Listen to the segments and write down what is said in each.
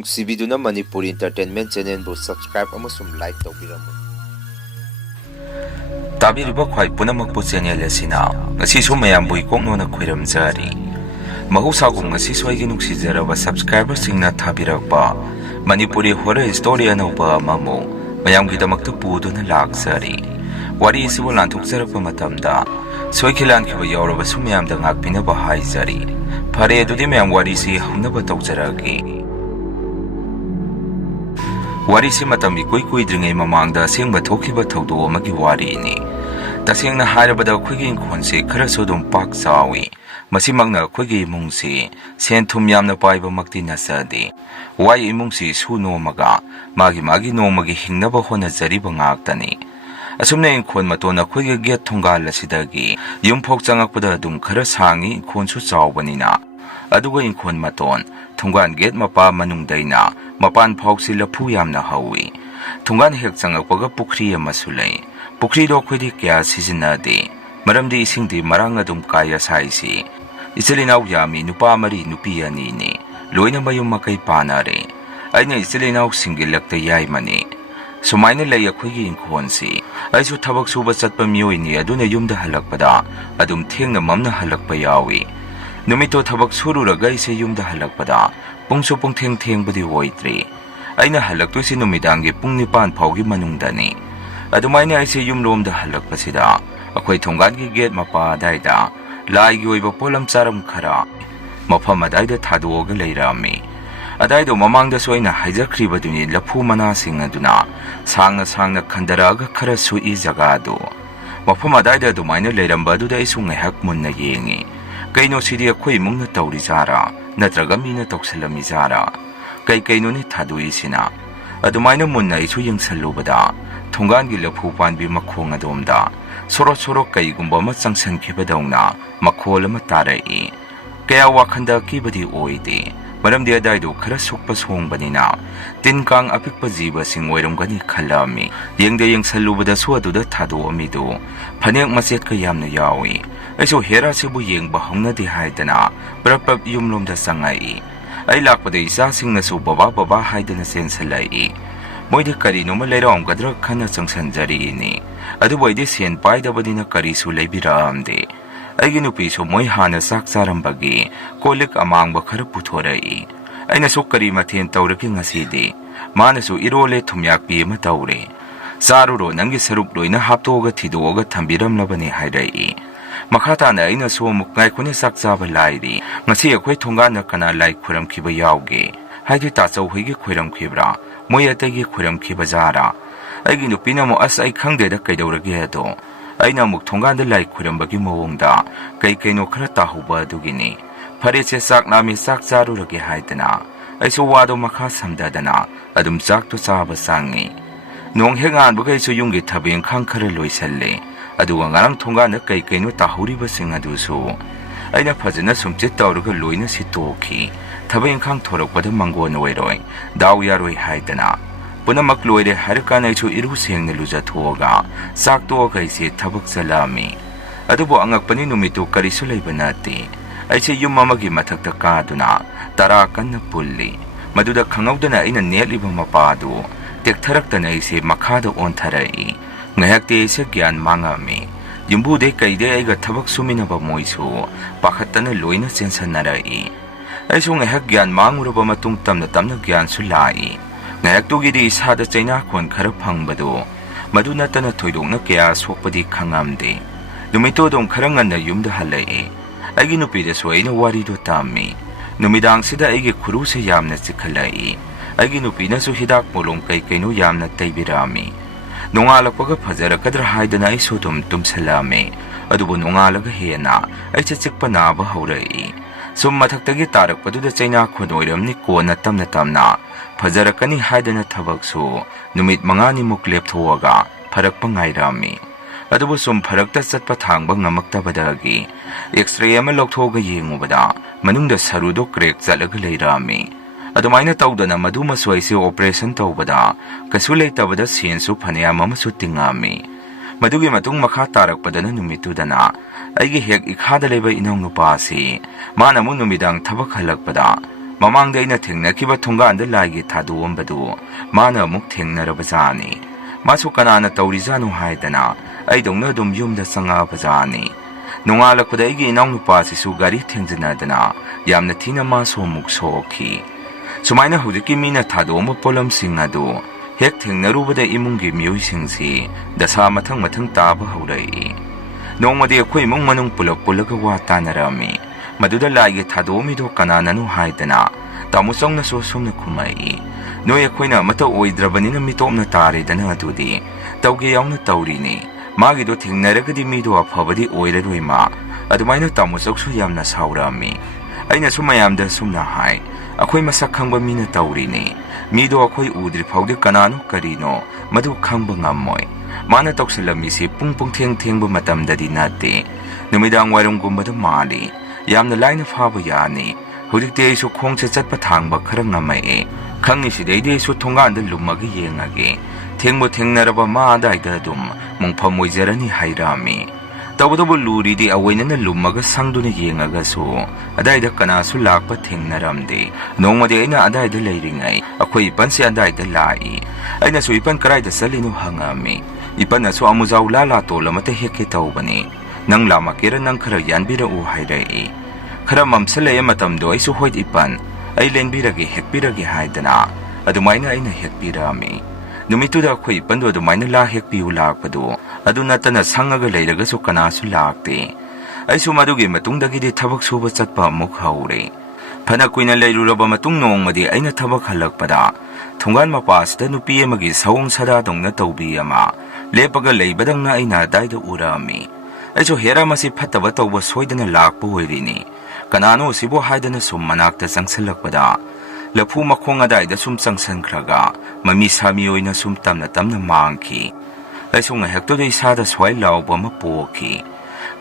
ꯅꯨꯡꯁꯤꯕꯤꯗꯨꯅ Manipuri entertainment ꯆꯦꯅꯦꯜꯕꯨ subscribe ꯑꯃꯁꯨꯡ like ꯇꯧꯕꯤꯔꯝꯃꯨ ꯇꯥꯕꯤꯔꯤꯕ ꯈ꯭ꯋꯥꯏ ꯄꯨꯝꯅꯃꯛꯄꯨ ꯆꯦꯅꯦꯜ ꯑꯁꯤꯅ ꯉꯁꯤꯁꯨ ꯃꯌꯥꯝꯕꯨ ꯏꯀꯣꯛꯅꯣꯅ ꯈꯣꯏꯔꯝꯖꯔꯤ ꯃꯍꯧꯁꯥꯒꯨꯝ ꯉꯁꯤꯁꯨ ꯑꯩꯒꯤ ꯅꯨꯡꯁꯤꯖꯔꯕ ꯁꯕꯁꯀ꯭ꯔꯥꯏꯕꯔꯁꯤꯡꯅ ꯊꯥꯕꯤꯔꯛꯄ ꯃꯅꯤꯄꯨꯔꯤ ꯍꯣꯔꯔ ꯁ꯭ꯇꯣꯔꯤ ꯑꯅꯧꯕ ꯑꯃꯃꯨꯛ ꯃꯌꯥꯝꯒꯤꯗꯃꯛꯇ ꯄꯨꯗꯨꯅ ꯂꯥꯛꯆꯔꯤ ꯋꯥꯔꯤ ꯑꯁꯤꯕꯨ ꯂꯥꯟꯊꯣꯛꯆꯔꯛꯄ ꯃꯇꯝꯗ ꯁꯣꯏꯈꯤ ꯂꯥꯟꯈꯤꯕ ꯌꯥꯎꯔꯕꯁꯨ ꯃꯌꯥꯝꯗ ꯉꯥꯛꯄꯤꯅꯕ ꯍꯥꯏꯖꯔꯤ ꯐꯔꯦ ꯑꯗꯨꯗꯤ ꯃꯌꯥꯝ ꯋꯥꯔꯤꯁꯤ ꯍꯧꯅꯕ ꯇꯧꯖꯔꯛꯑꯒꯦ ꯋꯥꯔꯤꯁꯤ ꯃꯇꯝ ꯏꯀꯨꯏ ꯀꯨꯏꯗ꯭ꯔꯤꯉꯩ ꯃꯃꯥꯡꯗ ꯑꯁꯦꯡꯕ ꯊꯣꯛꯈꯤꯕ ꯊꯧꯗꯣꯛ ꯑꯃꯒꯤ ꯋꯥꯔꯤꯅꯤ तसेंगना हायरबदा अखोइगी इंखोनसे खरसु दुम पाक चावी मसिमंगना अखोइगी इमुंगसी सेन थुम यामना पाइबमक्ति नसदे वाई इमुंगसी सुनोमगा मागी मागी नोमगी हिंगनबा होनजरिबा ngaktani असुमने इंखोन मतोन अखोइगी गेट थोंगाल असिदगी युमफोक चंगकपदा दुम खरा सांगी इंखोनसु चावबनिना अदुगा इंखोन मतोन थोंगान गेट मपा मनुंगदैना मपान फाउसी लफु यामना हौई थोंगान हेक चंगकपगा पुखरी अमसु लै पुखरीदो अखोइदी क्या सिजिन्नदे मरमदि इसिंगदि मरांग अदुम काया साइसी इचलिनाव यामी नुपा मरी नुपी अनीने लोइना मयुम मकई पानारे अइना इचलिनाव सिंगी लक्ता याइमने सुमाइना लै अखोइगी इंखोनसी अइसु थबक सुबा चटपा मियोइनी अदुना युमदा हलकपदा अदुम थेंगना ममना हलकपा यावी नुमितो थबक सुरुरगा इसे युमदा हलकपदा पुंगसु पुंगथेंग थेंगबदि ओइद्रे अइना हलक्तोइसि नुमिदांगी पुंग निपान फाउगी मनुंगदनी अदुमाइना ऐसे युमलोमदा हलकपसिदा अखोइ थोंगानगी गेट मपा अदाइदा लाइगी ओइबा पोलम चारम खरा मफम अदाइदा थादोगा लैरामी अदाइदो ममांगदसु अइना हाइजख्रिबदुनि लफु मनासिंग अदुना सांगना सांगना खंदरागा खरा सुई जगादो मफम अदाइदा अदुमाइना लैरंबा अदुदा ऐसु ngahak munna yengi कईनो सिदी अखोइ मुंगना तौरी जारा नत्रगा मीना तौसलमी जारा कई कईनो ने थादुइसिना अदुमाइना मुन्ना ऐसु यंगसलुबदा थोंगानगी लफु पानबी मखोंग अदोमदा सोरो सोरो कईगुंबा अमा चंगसनखिबदौना मखोल अमा तारई कया वाखंदा किबदी ओइदे मरमदि अदाइदो खरा सुकपा सोंगबनिना तिनकांग अपिकपा जीबसिंग ओइरमगनि खलामी यंगदे यंगसलुबदा सु अदुदा थादोअमिदो फनेक मसेत का यामना यावी ऐसो हेरा सेबु येंगबा हौनदि हाइदना प्रप युमलोमदा संगाई ऐ लाकपदे इसासिंगनसु बाबा बाबा हाइदना सेंसलाई मोइदि करीनोमा लैरामगद्रा खन्ना चंगसनजरीनी अदुबोइदि सेन पाइदबदिना करीसु लैबिरामदे अइगी नुपीसु मोइ हाना साक चारंबगी कोलिक अमांगबा खरा पुथोरई अइनासु करी मथेन तौरकी ngasiदि मानसु इरोले थुमयाकपी अमा तौरे चारुरो नंगी सरुक लोइना हाप्तोगा थिदोगा थंबिरमलबने हाइरई मखाताना अइनासु अमुक गाइखोने साक चाबा लाइरि ngasi अखोइ थोंगाना कना लाइ खुरमखिबा यावगे हाइदि ताचौ होइगी खुरमखिब्रा मोइ अतैगी खुरमखिबा जारा अइगी नुपीना मो अस अइ खंगदेदा कैदौरगे अदो अइना मुक थोंगानदा लाइ खुरमबगी मवोंगदा कई कईनो खरा ताहुबा अदुगिनी फरेसे चाक नामी चाक चारुरगे हाइदना अइसु वादो मखा समददना अदुम चाकतो चाबा सांगी नोंग हेगानबगा अइसु युंगी थबें खांग खरा लोइसल्ले अदुगा ngarang थोंगाना कई कईनो ताहुरिबसिंग अदुसु अइना फजना सुमचित तौरगा लोइना सितोखी थबें खांग थोरकपदा मंगोन ओइरोय दाउ यारोय हाइदना पुनमक लोइरे हरकान अइसु इरु सेंगना लुजाथोगा साक्तोगा इसे थबक चलामी अदुबो अंगकपनि नुमितु करिसु लैबा नते अइसे युम अमगी मथक्ता कादुना तरा कन्ना पुल्ली मदुदा खंगौदना अइना नेलिबा मपादु तेक्थरक्तना इसे मखादा ओन्थरई ngayakte ise gyan mangami yumbude kaide aiga thabak suminaba moisu pakhatana loina sensannarai aisu ngahak gyan manguraba matung tamna tamna gyan sulai ngayaktugi isada chaina khon khara phangbado maduna tana thoidongna kya sokpadi khangamde numito dom kharanganna yumda halai aigi nupide soina wari do tammi numidang sida aigi khuru se yamna chikhalai aigi nupina su hidak molong kai kaino yamna taibirami नोंगालकपगा फजरकद्रा हाइदना आइसु तुमसलामे अदुबु नोंगालगा हेना आइचे चिकपा नाबा हौरई सुम मथक्तगी तारकपदुदा चैना खोनोइरमनि कोना तमना तमना फजरकनि हाइदना थबकसु नुमित मंगानि मुक लेपथोगा फरकपा ngaइरामी अदुबु सुम फरकता चटपा थांगबा ngamaktabadagi x ray अमा लौथोगा येंगुबदा मनुंगदा सरुदो crack चलगा लैरामी अदुमाइना तौदना मधुमा सोइसे operation तौबदा कसु लेतबदा सेन्सु फनेया ममसु तिंगामी मधुगी मतुंग मखा तारकपदना नुमितुदना अइगी हेक इखादा लेबा इनौ नुपासी माना मु नुमिदांग थबक हलकपदा ꯃꯃꯥꯡꯗ ꯑꯩꯅ ꯊꯦꯡꯅꯈꯤꯕ ꯊꯣꯡꯒꯥꯟꯗ ꯂꯥꯏꯒꯤ ꯊꯥꯗꯣꯛꯑꯝꯕꯗꯨ ꯃꯥꯅ ꯑꯃꯨꯛ ꯊꯦꯡꯅꯔꯕꯖꯥꯠꯅꯤ꯫ ꯃꯥꯁꯨ ꯀꯅꯥꯅ ꯇꯧꯔꯤꯖꯥꯠꯅꯣ ꯍꯥꯏꯗꯅ ꯑꯩꯗꯧꯅ ꯑꯗꯨꯝ ꯌꯨꯝꯗ ꯆꯪꯉꯛꯑꯕꯖꯥꯠꯅꯤ꯫ ꯅꯣꯡꯉꯥꯜꯂꯛꯄꯗ ꯑꯩꯒꯤ ꯏꯅꯥꯎꯅꯨꯄꯥꯁꯤꯁꯨ ꯒꯥꯔꯤ ꯊꯦꯡꯖꯤꯟꯅꯗꯅ ꯌꯥꯝꯅ ꯊꯤꯅ ꯃꯥꯁꯨ ꯑꯃꯨꯛ ꯁꯣꯛꯈꯤ꯫ ꯁꯨꯃꯥꯏꯅ ꯍꯧꯖꯤꯛꯀꯤ ꯃꯤꯅ ꯊꯥꯗꯣꯛꯑꯝꯕ ꯄꯣꯠꯂꯝꯁꯤꯡ ꯑꯗꯨ ꯍꯦꯛ ꯊꯦꯡꯅꯔꯨꯕꯗ ꯏꯃꯨꯡꯒꯤ ꯃꯤꯑꯣꯏꯁꯤꯡꯁꯤ ꯗꯁꯥ ꯃꯊꯪ ꯃꯊꯪ ꯇꯥꯕ ꯍꯧꯔꯛꯏ꯫ ꯅꯣꯡꯃꯗꯤ ꯑꯩꯈꯣꯏ ꯏꯃꯨꯡ ꯃꯅꯨꯡ ꯄꯨꯂꯞ ꯄꯨꯜꯂꯒ ꯋꯥ ꯇꯥꯟꯅꯔꯝꯃꯤ꯫ ꯃꯗꯨꯗ ꯂꯥꯏꯒꯤ ꯊꯥꯗꯣꯛꯑꯝꯃꯤꯗꯣ ꯀꯅꯥꯅꯅꯣ ꯍꯥꯏꯗꯅ ꯇꯥꯃꯣꯆꯧꯅꯁꯨ ꯑꯁꯨꯝꯅ ꯈꯨꯝꯃꯛꯏ, ꯅꯣꯏ ꯑꯩꯈꯣꯏꯅ ꯑꯃꯠꯇ ꯑꯣꯏꯗ꯭ꯔꯕꯅꯤꯅ ꯃꯤꯇꯣꯞꯅ ꯇꯥꯔꯦꯗꯅ ꯑꯗꯨꯗꯤ ꯇꯧꯒꯦ ꯌꯥꯎꯅ ꯇꯧꯔꯤꯅꯤ꯫ ꯃꯥꯒꯤꯗꯣ ꯊꯦꯡꯅꯔꯒꯗꯤ ꯃꯤꯗꯣ ꯑꯐꯕꯗꯤ ꯑꯣꯏꯔꯔꯣꯏ ꯃꯥ꯫ ꯑꯗꯨꯃꯥꯏꯅ ꯇꯥꯃꯣꯆꯧꯁꯨ ꯌꯥꯝꯅ ꯁꯥꯎꯔꯝꯃꯤ꯫ ꯑꯩꯅꯁꯨ ꯃꯌꯥꯝꯗ ꯁꯨꯝꯅ ꯍꯥꯏ, ꯑꯩꯈꯣꯏ ꯃꯁꯛ ꯈꯪꯕ ꯃꯤꯅ ꯇꯧꯔꯤꯅꯤ꯫ ꯃꯤꯗꯣ ꯑꯩꯈꯣꯏ ꯎꯗ꯭ꯔꯤ ꯐꯥꯎꯗꯤ ꯀꯅꯥꯅꯣ ꯀꯔꯤꯅꯣ ꯃꯗꯨ ꯈꯪꯕ ꯉꯝꯃꯣꯏ꯫ ꯃꯥꯅ ꯇꯧꯁꯤꯜꯂꯝꯃꯤꯁꯤ ꯄꯨꯡꯊꯦꯡ ꯊꯦꯡꯕ ꯃꯇꯝꯗꯗꯤ ꯅꯠꯇꯦ, ꯅꯨꯃꯤꯗꯥꯡ ꯋꯥꯏꯔꯝꯒꯨꯝꯕꯗ ꯃꯥꯜꯂꯤ꯫ ꯌꯥꯝꯅ ꯂꯥꯏꯅ ꯐꯥꯕ ꯌꯥꯅꯤ꯫ ꯍꯧꯖꯤꯛꯇꯤ ꯑꯩꯁꯨ ꯈꯣꯡꯁꯦ ꯆꯠꯄ ꯊꯥꯡꯕ ꯈꯔ ꯉꯝꯃꯛꯑꯦ꯫ ꯈꯪꯉꯤꯁꯤꯗꯩꯗꯤ ꯑꯩꯁꯨ ꯊꯣꯡꯒꯥꯟꯗ ꯂꯨꯝꯃꯒ ꯌꯦꯡꯉꯒꯦ꯫ ꯊꯦꯡꯕꯨ ꯊꯦꯡꯅꯔꯕ ꯃꯥ ꯑꯗꯥꯏꯗ ꯑꯗꯨꯝ ꯃꯣꯡꯐꯝ ꯑꯣꯏꯖꯔꯅꯤ ꯍꯥꯏꯔꯛꯑꯝꯃꯤ꯫ ꯇꯧꯕꯇꯕꯨ ꯂꯨꯔꯤꯗꯤ ꯑꯋꯣꯏꯅꯅ ꯂꯨꯝꯃꯒ ꯁꯪꯗꯨꯅ ꯌꯦꯡꯉꯒꯁꯨ ꯑꯗꯥꯏꯗ ꯀꯅꯥꯁꯨ ꯂꯥꯛꯄ ꯊꯦꯡꯅꯔꯝꯗꯦ꯫ ꯅꯣꯡꯃꯗꯤ ꯑꯩꯅ ꯑꯗꯥꯏꯗ ꯂꯩꯔꯤꯉꯩ ꯑꯩꯈꯣꯏ ꯏꯄꯟꯁꯦ ꯑꯗꯥꯏꯗ ꯂꯥꯛꯏ꯫ ꯑꯩꯅꯁꯨ ꯏꯄꯟ ꯀꯔꯥꯏꯗ ꯆꯠꯂꯤꯅꯣ ꯍꯪꯉꯝꯃꯤ꯫ ꯏꯄꯟꯅꯁꯨ ꯑꯃꯨꯖꯥꯎ ꯂꯥꯇꯣꯜ ꯑꯃꯇ ꯍꯦꯛꯀꯦ ꯇꯧꯕꯅꯤ, ꯅꯪ ꯂꯥꯝꯃꯛꯀꯦꯔ ꯅꯪ ꯈꯔ ꯌꯥꯟꯕꯤꯔꯛꯎ ꯍꯥꯏꯔꯛꯏ꯫ ꯈꯔ ꯃꯝꯁꯜꯂꯛꯑꯦ ꯃꯇꯝꯗꯣ ꯑꯩꯁꯨ ꯍꯣꯏ ꯏꯄꯟ ꯑꯩ ꯂꯦꯟꯕꯤꯔꯒꯦ ꯍꯦꯛꯄꯤꯔꯒꯦ ꯍꯥꯏꯗꯅ ꯑꯗꯨꯃꯥꯏꯅ ꯑꯩꯅ ꯍꯦꯛꯄꯤꯔꯛꯑꯝꯃꯤ꯫ ꯅꯨꯃꯤꯠꯇꯨꯗ ꯑꯩꯈꯣꯏ ꯏꯄꯟꯗꯣ ꯑꯗꯨꯃꯥꯏꯅ ꯂꯥ ꯍꯦꯛꯄꯤꯌꯨ ꯂꯥꯛꯄꯗꯣ ꯑꯗꯨ ꯅꯠꯇꯅ ꯁꯪꯉꯒ ꯂꯩꯔꯒꯁꯨ ꯀꯅꯥꯁꯨ ꯂꯥꯛꯇꯦ꯫ ꯑꯩꯁꯨ ꯃꯗꯨꯒꯤ ꯃꯇꯨꯡꯗꯒꯤꯗꯤ ꯊꯕꯛ ꯁꯨꯕ ꯆꯠꯄ ꯑꯃꯨꯛ ꯍꯧꯔꯦ꯫ ꯐꯅ ꯀꯨꯏꯅ ꯂꯩꯔꯨꯔꯕ ꯃꯇꯨꯡ ꯅꯣꯡꯃꯗꯤ ꯑꯩꯅ ꯊꯕꯛ ꯍꯜꯂꯛꯄꯗ ꯊꯣꯡꯒꯥꯟ ꯃꯄꯥꯁꯤꯗ ꯅꯨꯄꯤ ꯑꯃꯒꯤ ꯁꯑꯣꯡ ꯁꯥꯗꯥꯗꯧꯅ ꯇꯧꯕꯤ ꯑꯃ ꯂꯦꯞꯄꯒ ꯂꯩꯕꯗꯧꯅ ꯑꯩꯅ ꯑꯗꯥꯏꯗ ꯎꯔꯛꯑꯝꯃꯤ꯫ ꯑꯩꯁꯨ ꯍꯦꯔꯥ ꯃꯁꯤ ꯐꯠꯇꯕ ꯇꯧꯕ ꯁꯣꯏꯗꯅ ꯂꯥꯛꯄ ꯑꯣꯏꯔꯤꯅꯤ꯫ ꯀꯅꯥꯅꯣ ꯁꯤꯕꯨ ꯍꯥꯏꯗꯅ ꯁꯨꯝ ꯃꯅꯥꯛꯇ ꯆꯪꯁꯤꯜꯂꯛꯄꯗ ꯂꯐꯨ ꯃꯈꯣꯡ ꯑꯗꯥꯏꯗ ꯁꯨꯝ ꯆꯪꯁꯟꯈ꯭ꯔꯒ ꯃꯃꯤ ꯁꯥꯃꯤ ꯑꯣꯏꯅ ꯁꯨꯝ ꯇꯞꯅ ꯇꯞꯅ ꯃꯥꯡꯈꯤ꯫ ꯑꯩꯁꯨ ꯉꯥꯏꯍꯥꯛꯇꯨꯗ ꯏꯁꯥꯗ ꯁ꯭ꯋꯥꯏ ꯂꯥꯎꯕ ꯑꯃ ꯄꯣꯛꯈꯤ꯫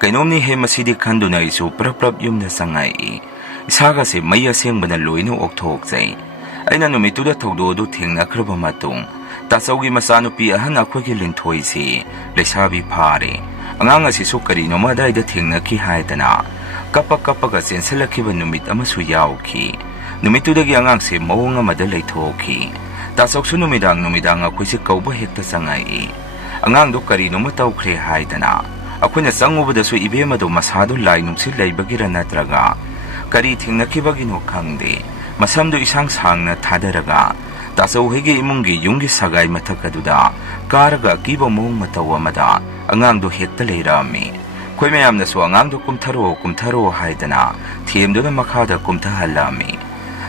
ꯀꯩꯅꯣꯝꯅꯤꯍꯦ ꯃꯁꯤꯗꯤ ꯈꯟꯗꯨꯅ ꯑꯩꯁꯨ ꯄ꯭ꯔꯞ ꯌꯨꯝꯗ ꯆꯪꯉꯛꯏ꯫ ꯏꯁꯥꯒꯁꯦ ꯃꯩ ꯑꯁꯦꯡꯕꯅ ꯂꯣꯏꯅ ꯑꯣꯛꯊꯣꯛꯆꯩ꯫ ꯑꯩꯅ ꯅꯨꯃꯤꯠꯇꯨꯗ ꯊꯧꯗꯣꯛ ꯑꯗꯨ ꯊꯦꯡꯅꯈ꯭ꯔꯕ ꯃꯇꯨꯡ ꯇꯥꯆꯧꯒꯤ ꯃꯆꯥꯅꯨꯄꯤ ꯑꯍꯟ ꯑꯩꯈꯣꯏꯒꯤ ꯂꯤꯟꯊꯣꯏꯁꯤ ꯂꯩꯁꯥꯕꯤ ꯐꯥꯔꯦ꯫ ꯑꯉꯥꯡ ꯑꯁꯤꯁꯨ ꯀꯔꯤꯅꯣꯃ ꯑꯗꯥꯏꯗ ꯊꯦꯡꯅꯈꯤ ꯍꯥꯏꯗꯅ ꯀꯞꯄꯒ ꯆꯦꯟꯁꯤꯜꯂꯛꯈꯤꯕ ꯅꯨꯃꯤꯠ ꯑꯃꯁꯨ ꯌꯥꯎꯈꯤ꯫ ꯅꯨꯃꯤꯠꯇꯨꯗꯒꯤ ꯑꯉꯥꯡꯁꯦ ꯃꯑꯣꯡ ꯑꯃꯗ ꯂꯩꯊꯣꯛꯈꯤ꯫ ꯇꯥꯆꯧꯁꯨ ꯅꯨꯃꯤꯗꯥꯡ ꯑꯩꯈꯣꯏꯁꯦ ꯀꯧꯕ ꯍꯦꯛꯇ ꯆꯪꯉꯛꯏ꯫ ꯑꯉꯥꯡꯗꯣ ꯀꯔꯤꯅꯣꯃ ꯇꯧꯈ꯭ꯔꯦ ꯍꯥꯏꯗꯅ ꯑꯩꯈꯣꯏꯅ ꯆꯪꯉꯨꯕꯗꯁꯨ ꯏꯕꯦꯝꯃꯗꯣ ꯃꯁꯥꯗꯣ ꯂꯥꯏ ꯅꯨꯡꯁꯤꯠ ꯂꯩꯕꯒꯤꯔ ꯅꯠꯇ꯭ꯔꯒ ꯀꯔꯤ ꯊꯦꯡꯅꯈꯤꯕꯒꯤꯅꯣ ꯈꯪꯗꯦ, ꯃꯁꯝꯗꯨ ꯏꯁꯥꯡ ꯁꯥꯡꯅ ꯊꯥꯗꯔꯒ ꯇꯥꯆꯧ ꯍꯣꯏꯒꯤ ꯏꯃꯨꯡꯒꯤ ꯌꯨꯝꯒꯤ ꯁꯒꯥꯏ ꯃꯊꯛ ꯑꯗꯨꯗ ꯀꯥꯔꯒ ꯑꯀꯤꯕ ꯃꯑꯣꯡ ꯃꯇꯧ ꯑꯃꯗ ꯑꯉꯥꯡꯗꯣ ꯍꯦꯛꯇ ꯂꯩꯔꯛꯑꯝꯃꯤ꯫ ꯑꯩꯈꯣꯏ ꯃꯌꯥꯝꯅꯁꯨ ꯑꯉꯥꯡꯗꯣ ꯀꯨꯝꯊꯔꯛꯑꯣ ꯍꯥꯏꯗꯅ ꯊꯦꯝꯗꯨꯅ ꯃꯈꯥꯗ ꯀꯨꯝꯊꯍꯜꯂꯛꯑꯝꯃꯤ꯫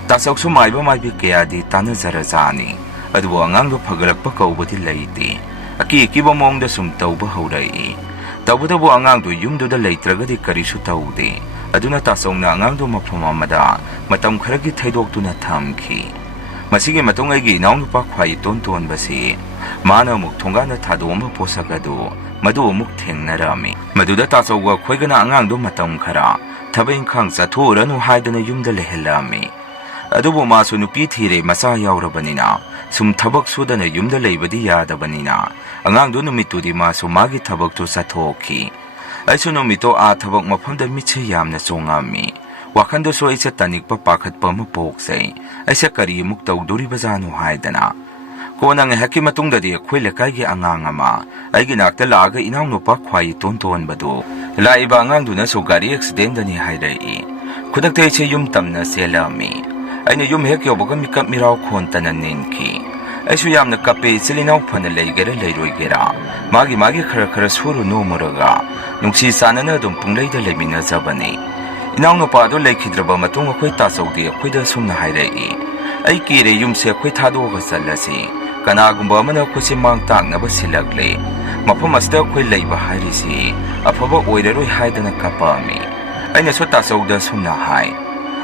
ꯇꯥꯆꯧꯁꯨ ꯃꯥꯏꯕꯤ ꯀꯌꯥꯗꯤ ꯇꯥꯟꯅꯖꯔꯖꯥꯅꯤ, ꯑꯗꯨꯕꯨ ꯑꯉꯥꯡꯗꯣ ꯐꯒꯠꯂꯛꯄ ꯀꯧꯕꯗꯤ ꯂꯩꯇꯦ꯫ ꯑꯀꯤꯕ ꯃꯑꯣꯡꯗ ꯁꯨꯝ ꯇꯧꯕ ꯍꯧꯔꯛꯏ꯫ ꯇꯧꯕꯇꯕꯨ ꯑꯉꯥꯡꯗꯣ ꯌꯨꯝꯗꯨꯗ ꯂꯩꯇ꯭ꯔꯒꯗꯤ ꯀꯔꯤꯁꯨ ꯇꯧꯗꯦ꯫ ꯑꯗꯨꯅ ꯇꯥꯆꯧꯅ ꯑꯉꯥꯡꯗꯣ ꯃꯐꯝ ꯑꯃꯗ ꯃꯇꯝ ꯈꯔꯒꯤ ꯊꯩꯗꯣꯛꯇꯨꯅ ꯊꯝꯈꯤ꯫ ꯃꯁꯤꯒꯤ ꯃꯇꯨꯡ ꯑꯩꯒꯤ ꯏꯅꯥꯎꯅꯨꯄꯥ ꯈ꯭ꯋꯥꯏ ꯇꯣꯟꯕꯁꯤ ꯃꯥꯅ ꯑꯃꯨꯛ ꯊꯣꯡꯒꯥꯟꯗ ꯊꯥꯗꯣꯛꯑꯝꯕ ꯄꯣꯠꯁꯛ ꯑꯗꯨ ꯃꯗꯨ ꯑꯃꯨꯛ ꯊꯦꯡꯅꯔꯝꯃꯤ꯫ ꯃꯗꯨꯗ ꯇꯥꯆꯧꯒ ꯑꯩꯈꯣꯏꯒꯅ ꯑꯉꯥꯡꯗꯣ ꯃꯇꯝ ꯈꯔ ꯊꯕꯛ ꯏꯪꯈꯥꯡ ꯆꯠꯊꯣꯛꯎꯔꯅꯨ ꯍꯥꯏꯗꯅ ꯌꯨꯝꯗ ꯂꯩꯍꯜꯂꯛꯑꯝꯃꯤ꯫ ꯑꯗꯨꯕꯨ ꯃꯥꯁꯨ ꯅꯨꯄꯤ ꯊꯤꯔꯦ, ꯃꯆꯥ ꯌꯥꯎꯔꯕꯅꯤꯅ ꯁꯨꯝ ꯊꯕꯛ ꯁꯨꯗꯅ ꯌꯨꯝꯗ ꯂꯩꯕꯗꯤ ꯌꯥꯗꯕꯅꯤ나 ꯑꯉꯥꯡꯗꯣ ꯅꯨꯃꯤꯠꯇꯨꯗꯤ ꯃꯥꯁꯨ ꯃꯥꯒꯤ ꯊꯕꯛꯇꯨ ꯆꯠꯊꯣꯛꯈꯤ꯫ ꯑꯩꯁꯨ ꯅꯨꯃꯤꯠꯇꯣ ꯊꯕꯛ ꯃꯐꯝꯗ ꯃꯤꯠꯁꯦ ꯌꯥꯝꯅ ꯆꯣꯡꯉꯝꯃꯤ꯫ ꯋꯥꯈꯟꯗꯁꯨ ꯑꯩꯁꯦ ꯇꯅꯤꯛꯄ ꯄꯥꯈꯠꯄ ꯑꯃ ꯄꯣꯛꯆꯩ꯫ ꯑꯩꯁꯦ ꯀꯔꯤ ꯑꯃꯨꯛ ꯇꯧꯗꯣꯔꯤꯕꯖꯥꯠꯅꯣ ꯍꯥꯏꯗꯅ꯫ ꯀꯣꯟꯅ ꯉꯥꯏꯍꯥꯛꯀꯤ ꯃꯇꯨꯡꯗꯗꯤ ꯑꯩꯈꯣꯏ ꯂꯩꯀꯥꯏꯒꯤ ꯑꯉꯥꯡ ꯑꯃ ꯑꯩꯒꯤ ꯅꯥꯛꯇ ꯂꯥꯛꯑꯒ ꯏꯅꯥꯎꯅꯨꯄꯥ ꯈ꯭ꯋꯥꯏ ꯇꯣꯟꯕꯗꯨ ꯂꯥꯛꯏꯕ ꯑꯉꯥꯡꯗꯨꯅꯁꯨ ꯒꯥꯔꯤ ꯑꯦꯛꯁꯤꯗꯦꯟꯗꯅꯤ ꯍꯥꯏꯔꯛꯏ꯫ ꯈꯨꯗꯛꯇ ꯑꯩꯁꯦ ꯌꯨꯝ ꯇꯝꯅ ꯆꯦꯜꯂꯛꯑꯝꯃꯤ꯫ ꯑꯩꯅ ꯌꯨꯝ ꯍꯦꯛ ꯌꯧꯕꯒ ꯃꯤꯀꯞ ꯃꯤꯔꯥꯎ ꯈꯣꯟꯇꯅ ꯅꯤꯟꯈꯤ꯫ ꯑꯩꯁꯨ ꯌꯥꯝꯅ ꯀꯞꯄꯦ, ꯏꯆꯤꯜ ꯏꯅꯥꯎ ꯐꯅ ꯂꯩꯒꯦꯔꯥ ꯂꯩꯔꯣꯏꯒꯦꯔꯥ ꯃꯥꯒꯤ ꯈꯔ ꯁꯨꯔꯨ ꯅꯣꯝꯃꯨꯔꯒ ꯅꯨꯡꯁꯤ ꯆꯥꯟꯅꯅ ꯑꯗꯨꯝ ꯄꯨꯡꯂꯩꯗ ꯂꯩꯃꯤꯟꯅꯖꯕꯅꯤ꯫ ꯏꯅꯥꯎꯅꯨꯄꯥꯗꯣ ꯂꯩꯈꯤꯗ꯭ꯔꯕ ꯃꯇꯨꯡ ꯑꯩꯈꯣꯏ ꯇꯥꯆꯧꯗꯤ ꯑꯩꯈꯣꯏꯗ ꯁꯨꯝꯅ ꯍꯥꯏꯔꯛꯏ, ꯑꯩ ꯀꯤꯔꯦ, ꯌꯨꯝꯁꯦ ꯑꯩꯈꯣꯏ ꯊꯥꯗꯣꯛꯑꯒ ꯆꯠꯂꯁꯤ꯫ ꯀꯅꯥꯒꯨꯝꯕ ꯑꯃꯅ ꯑꯩꯈꯣꯏꯁꯦ ꯃꯥꯡ ꯇꯥꯛꯅꯕ ꯁꯤꯜꯂꯛꯂꯦ꯫ ꯃꯐꯝ ꯑꯁꯤꯗ ꯑꯩꯈꯣꯏ ꯂꯩꯕ ꯍꯥꯏꯔꯤꯁꯤ ꯑꯐꯕ ꯑꯣꯏꯔꯔꯣꯏ ꯍꯥꯏꯗꯅ ꯀꯞꯄꯛꯑꯝꯃꯤ꯫ ꯑꯩꯅꯁꯨ ꯇꯥꯆꯧꯗ ꯁꯨꯝꯅ ꯍꯥꯏ,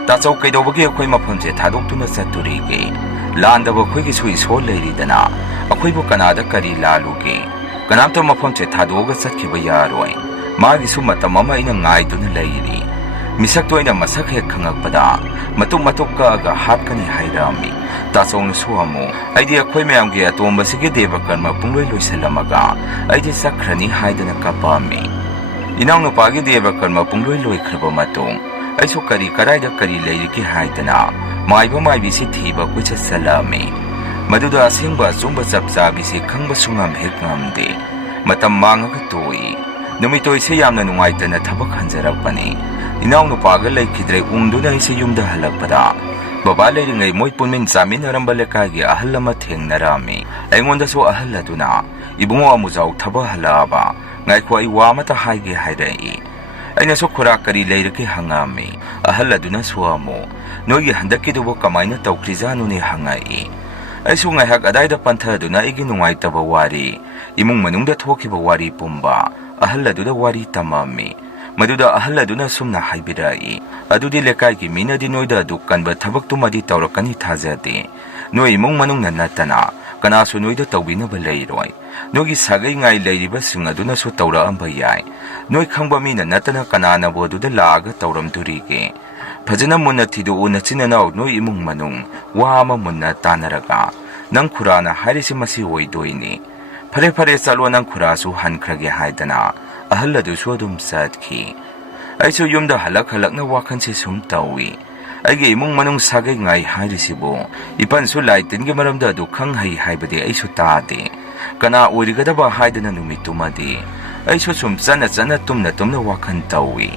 ꯇꯥꯆꯧ ꯀꯩꯗꯧꯕꯒꯤ ꯑꯩꯈꯣꯏ ꯃꯐꯝꯁꯦ ꯊꯥꯗꯣꯛꯇꯨꯅ ꯆꯠꯇꯣꯔꯤꯒꯦ? ꯂꯥꯟꯗꯕ ꯑꯩꯈꯣꯏꯒꯤꯁꯨ ꯏꯁꯣꯔ ꯂꯩꯔꯤꯗꯅ ꯑꯩꯈꯣꯏꯕꯨ ꯀꯅꯥꯗ ꯀꯔꯤ ꯂꯥꯜꯂꯨꯒꯦ? ꯀꯅꯥꯝꯇ ꯃꯐꯝꯁꯦ ꯊꯥꯗꯣꯛꯑꯒ ꯆꯠꯈꯤꯕ ꯌꯥꯔꯣꯏ꯫ ꯃꯥꯒꯤꯁꯨ ꯃꯇꯝ ꯑꯃ ꯑꯩꯅ ꯉꯥꯏꯗꯨꯅ ꯂꯩꯔꯤ꯫ ꯃꯤꯁꯛꯇꯣ ꯑꯩꯅ ꯃꯁꯛ ꯍꯦꯛ ꯈꯪꯉꯛꯄꯗ ꯃꯇꯨꯞ ꯀꯛꯑꯒ ꯍꯥꯠꯀꯅꯤ ꯍꯥꯏꯔꯛꯑꯝꯃꯤ꯫ ꯇꯥꯆꯧꯅꯁꯨ ꯑꯃꯨꯛ ꯑꯩꯗꯤ ꯑꯩꯈꯣꯏ ꯃꯌꯥꯝꯒꯤ ꯑꯇꯣꯝꯕꯁꯤꯒꯤ ꯗꯦꯕ ꯀꯔꯃ ꯄꯨꯡꯂꯣꯏ ꯂꯣꯏꯁꯤꯜꯂꯝꯃꯒ ꯑꯩꯗꯤ ꯆꯠꯈ꯭ꯔꯅꯤ ꯍꯥꯏꯗꯅ ꯀꯞꯄꯛꯑꯝꯃꯤ꯫ ꯏꯅꯥꯎꯅꯨꯄꯥꯒꯤ ꯗꯦꯕ ꯀꯔꯃ ꯄꯨꯡꯂꯣꯏ ꯂꯣꯏꯈ꯭ꯔꯕ ꯃꯇꯨꯡ ꯑꯩꯁꯨ ꯀꯔꯥꯏꯗ ꯀꯔꯤ ꯂꯩꯔꯤꯒꯦ ꯍꯥꯏꯗꯅ ꯃꯥꯏꯕ ꯃꯥꯏꯕꯤꯁꯤ ꯊꯤꯕ ꯀꯣꯏꯆꯠ ꯆꯠꯂꯛꯑꯝꯃꯤ꯫ ꯃꯗꯨꯗ ꯑꯁꯦꯡꯕ ꯑꯆꯨꯝꯕ ꯆꯞ ꯆꯥꯕꯤꯁꯤ ꯈꯪꯕꯁꯨ ꯍꯦꯛ ꯉꯝꯗꯦ꯫ ꯃꯇꯝ ꯃꯥꯡꯉꯒ ꯇꯣꯛꯏ꯫ ꯅꯨꯃꯤꯠꯇꯣꯏꯁꯦ ꯌꯥꯝꯅ ꯅꯨꯡꯉꯥꯏꯇꯅ ꯊꯕꯛ ꯍꯟꯖꯔꯛꯄꯅꯤ꯫ ꯏꯅꯥꯎꯅꯨꯄꯥꯒ ꯂꯩꯈꯤꯗ꯭ꯔꯦ ꯎꯪꯗꯨꯅ ꯑꯩꯁꯦ ꯌꯨꯝꯗ ꯍꯜꯂꯛꯄꯗ ꯕꯕꯥ ꯂꯩꯔꯤꯉꯩ ꯃꯣꯏ ꯄꯨꯟꯃꯤꯟ ꯆꯥꯃꯤꯟꯅꯔꯝꯕ ꯂꯩꯀꯥꯏꯒꯤ ꯑꯍꯜ ꯑꯃ ꯊꯦꯡꯅꯔꯝꯃꯤ꯫ ꯑꯩꯉꯣꯟꯗꯁꯨ ꯑꯍꯜ ꯑꯗꯨꯅ "ꯏꯕꯨꯡꯉꯣ ꯑꯃꯨꯖꯥꯎ ꯊꯕꯛ ꯍꯜꯂꯛꯑꯕ? ꯉꯥꯏꯈꯣ ꯑꯩ ꯋꯥ ꯑꯃꯇ ꯍꯥꯏꯒꯦ" ꯍꯥꯏꯔꯛꯏ꯫ ꯑꯩꯅꯁꯨ ꯈꯨꯔꯥ ꯀꯔꯤ ꯂꯩꯔꯒꯦ ꯍꯪꯉꯛꯑꯝꯃꯤ꯫ ꯑꯍꯜ ꯑꯗꯨꯅꯁꯨ ꯑꯃꯨꯛ "ꯅꯣꯏꯒꯤ ꯍꯟꯗꯛꯀꯤꯗꯨꯕꯨ ꯀꯃꯥꯏꯅ ꯇꯧꯈ꯭ꯔꯤꯖꯥꯠꯅꯣꯅꯦ" ꯍꯪꯉꯛꯏ꯫ ꯑꯩꯁꯨ ꯉꯥꯏꯍꯥꯛ ꯑꯗꯥꯏꯗ ꯄꯟꯊꯗꯨꯅ ꯑꯩꯒꯤ ꯅꯨꯡꯉꯥꯏꯇꯕ ꯋꯥꯔꯤ, ꯏꯃꯨꯡ ꯃꯅꯨꯡꯗ ꯊꯣꯛꯈꯤꯕ ꯋꯥꯔꯤ ꯄꯨꯝꯕ ꯑꯍꯜ ꯑꯗꯨꯗ ꯋꯥꯔꯤ ꯇꯝꯃꯝꯃꯤ꯫ ꯃꯗꯨꯗ ꯑꯍꯜ ꯑꯗꯨꯅ ꯁꯨꯝꯅ ꯍꯥꯏꯕꯤꯔꯛꯏ, "ꯑꯗꯨꯗꯤ ꯂꯩꯀꯥꯏꯒꯤ ꯃꯤꯅꯗꯤ ꯅꯣꯏꯗ ꯑꯗꯨꯛ ꯀꯟꯕ ꯊꯕꯛꯇꯨꯃꯗꯤ ꯇꯧꯔꯛꯀꯅꯤ ꯊꯥꯖꯗꯦ꯫ ꯅꯣꯏ ꯏꯃꯨꯡ ꯃꯅꯨꯡꯅ ꯅꯠꯇꯅ ꯀꯅꯥꯁꯨ ꯅꯣꯏꯗ ꯇꯧꯕꯤꯅꯕ ꯂꯩꯔꯣꯏ꯫ ꯅꯣꯏꯒꯤ ꯁꯥꯒꯩꯉꯥꯏ ꯂꯩꯔꯤꯕꯁꯤꯡ ꯑꯗꯨꯅꯁꯨ ꯇꯧꯔꯛꯑꯝꯕ ꯌꯥꯏ꯫ ꯅꯣꯏ ꯈꯪꯕ ꯃꯤꯅ ꯅꯠꯇꯅ ꯀꯅꯥꯅꯕꯨ ꯑꯗꯨꯗ ꯂꯥꯛꯑꯒ ꯇꯧꯔꯝꯗꯣꯔꯤꯒꯦ? ꯐꯖꯅ ꯃꯨꯟꯅ ꯊꯤꯗꯣꯛꯎ ꯅꯆꯤꯟ ꯅꯅꯥꯎ ꯅꯣꯏ ꯏꯃꯨꯡ ꯃꯅꯨꯡ ꯋꯥ ꯑꯃ ꯃꯨꯟꯅ ꯇꯥꯟꯅꯔꯒ꯫ ꯅꯪ ꯈꯨꯔꯥꯅ ꯍꯥꯏꯔꯤꯁꯤ ꯃꯁꯤ ꯑꯣꯏꯗꯣꯏꯅꯤ꯫ ꯐꯔꯦ ꯐꯔꯦ ꯆꯠꯂꯣ ꯅꯪ ꯈꯨꯔꯥꯁꯨ ꯍꯟꯈ꯭ꯔꯒꯦ" ꯍꯥꯏꯗꯅ ꯑꯍꯜ ꯑꯗꯨꯁꯨ ꯑꯗꯨꯝ ꯆꯠꯈꯤ꯫ ꯑꯩꯁꯨ ꯌꯨꯝꯗ ꯍꯜꯂꯛꯅ ꯋꯥꯈꯜꯁꯦ ꯁꯨꯝ ꯇꯧꯏ꯫ ꯑꯩꯒꯤ ꯏꯃꯨꯡ ꯃꯅꯨꯡ ꯁꯥꯒꯩꯉꯥꯏ ꯍꯥꯏꯔꯤꯁꯤꯕꯨ ꯏꯄꯟꯁꯨ ꯂꯥꯏ ꯇꯤꯟꯒꯤ ꯃꯔꯝꯗ ꯑꯗꯨ ꯈꯪ ꯍꯩ ꯍꯥꯏꯕꯗꯤ ꯑꯩꯁꯨ ꯇꯥꯗꯦ꯫ ꯀꯅꯥ ꯑꯣꯏꯔꯤꯒꯗꯕ ꯍꯥꯏꯗꯅ ꯅꯨꯃꯤꯠꯇꯨꯃꯗꯤ ꯑꯩꯁꯨ ꯁꯨꯝ ꯆꯠꯅ ꯇꯨꯝꯅ ꯋꯥꯈꯜ ꯇꯧꯏ꯫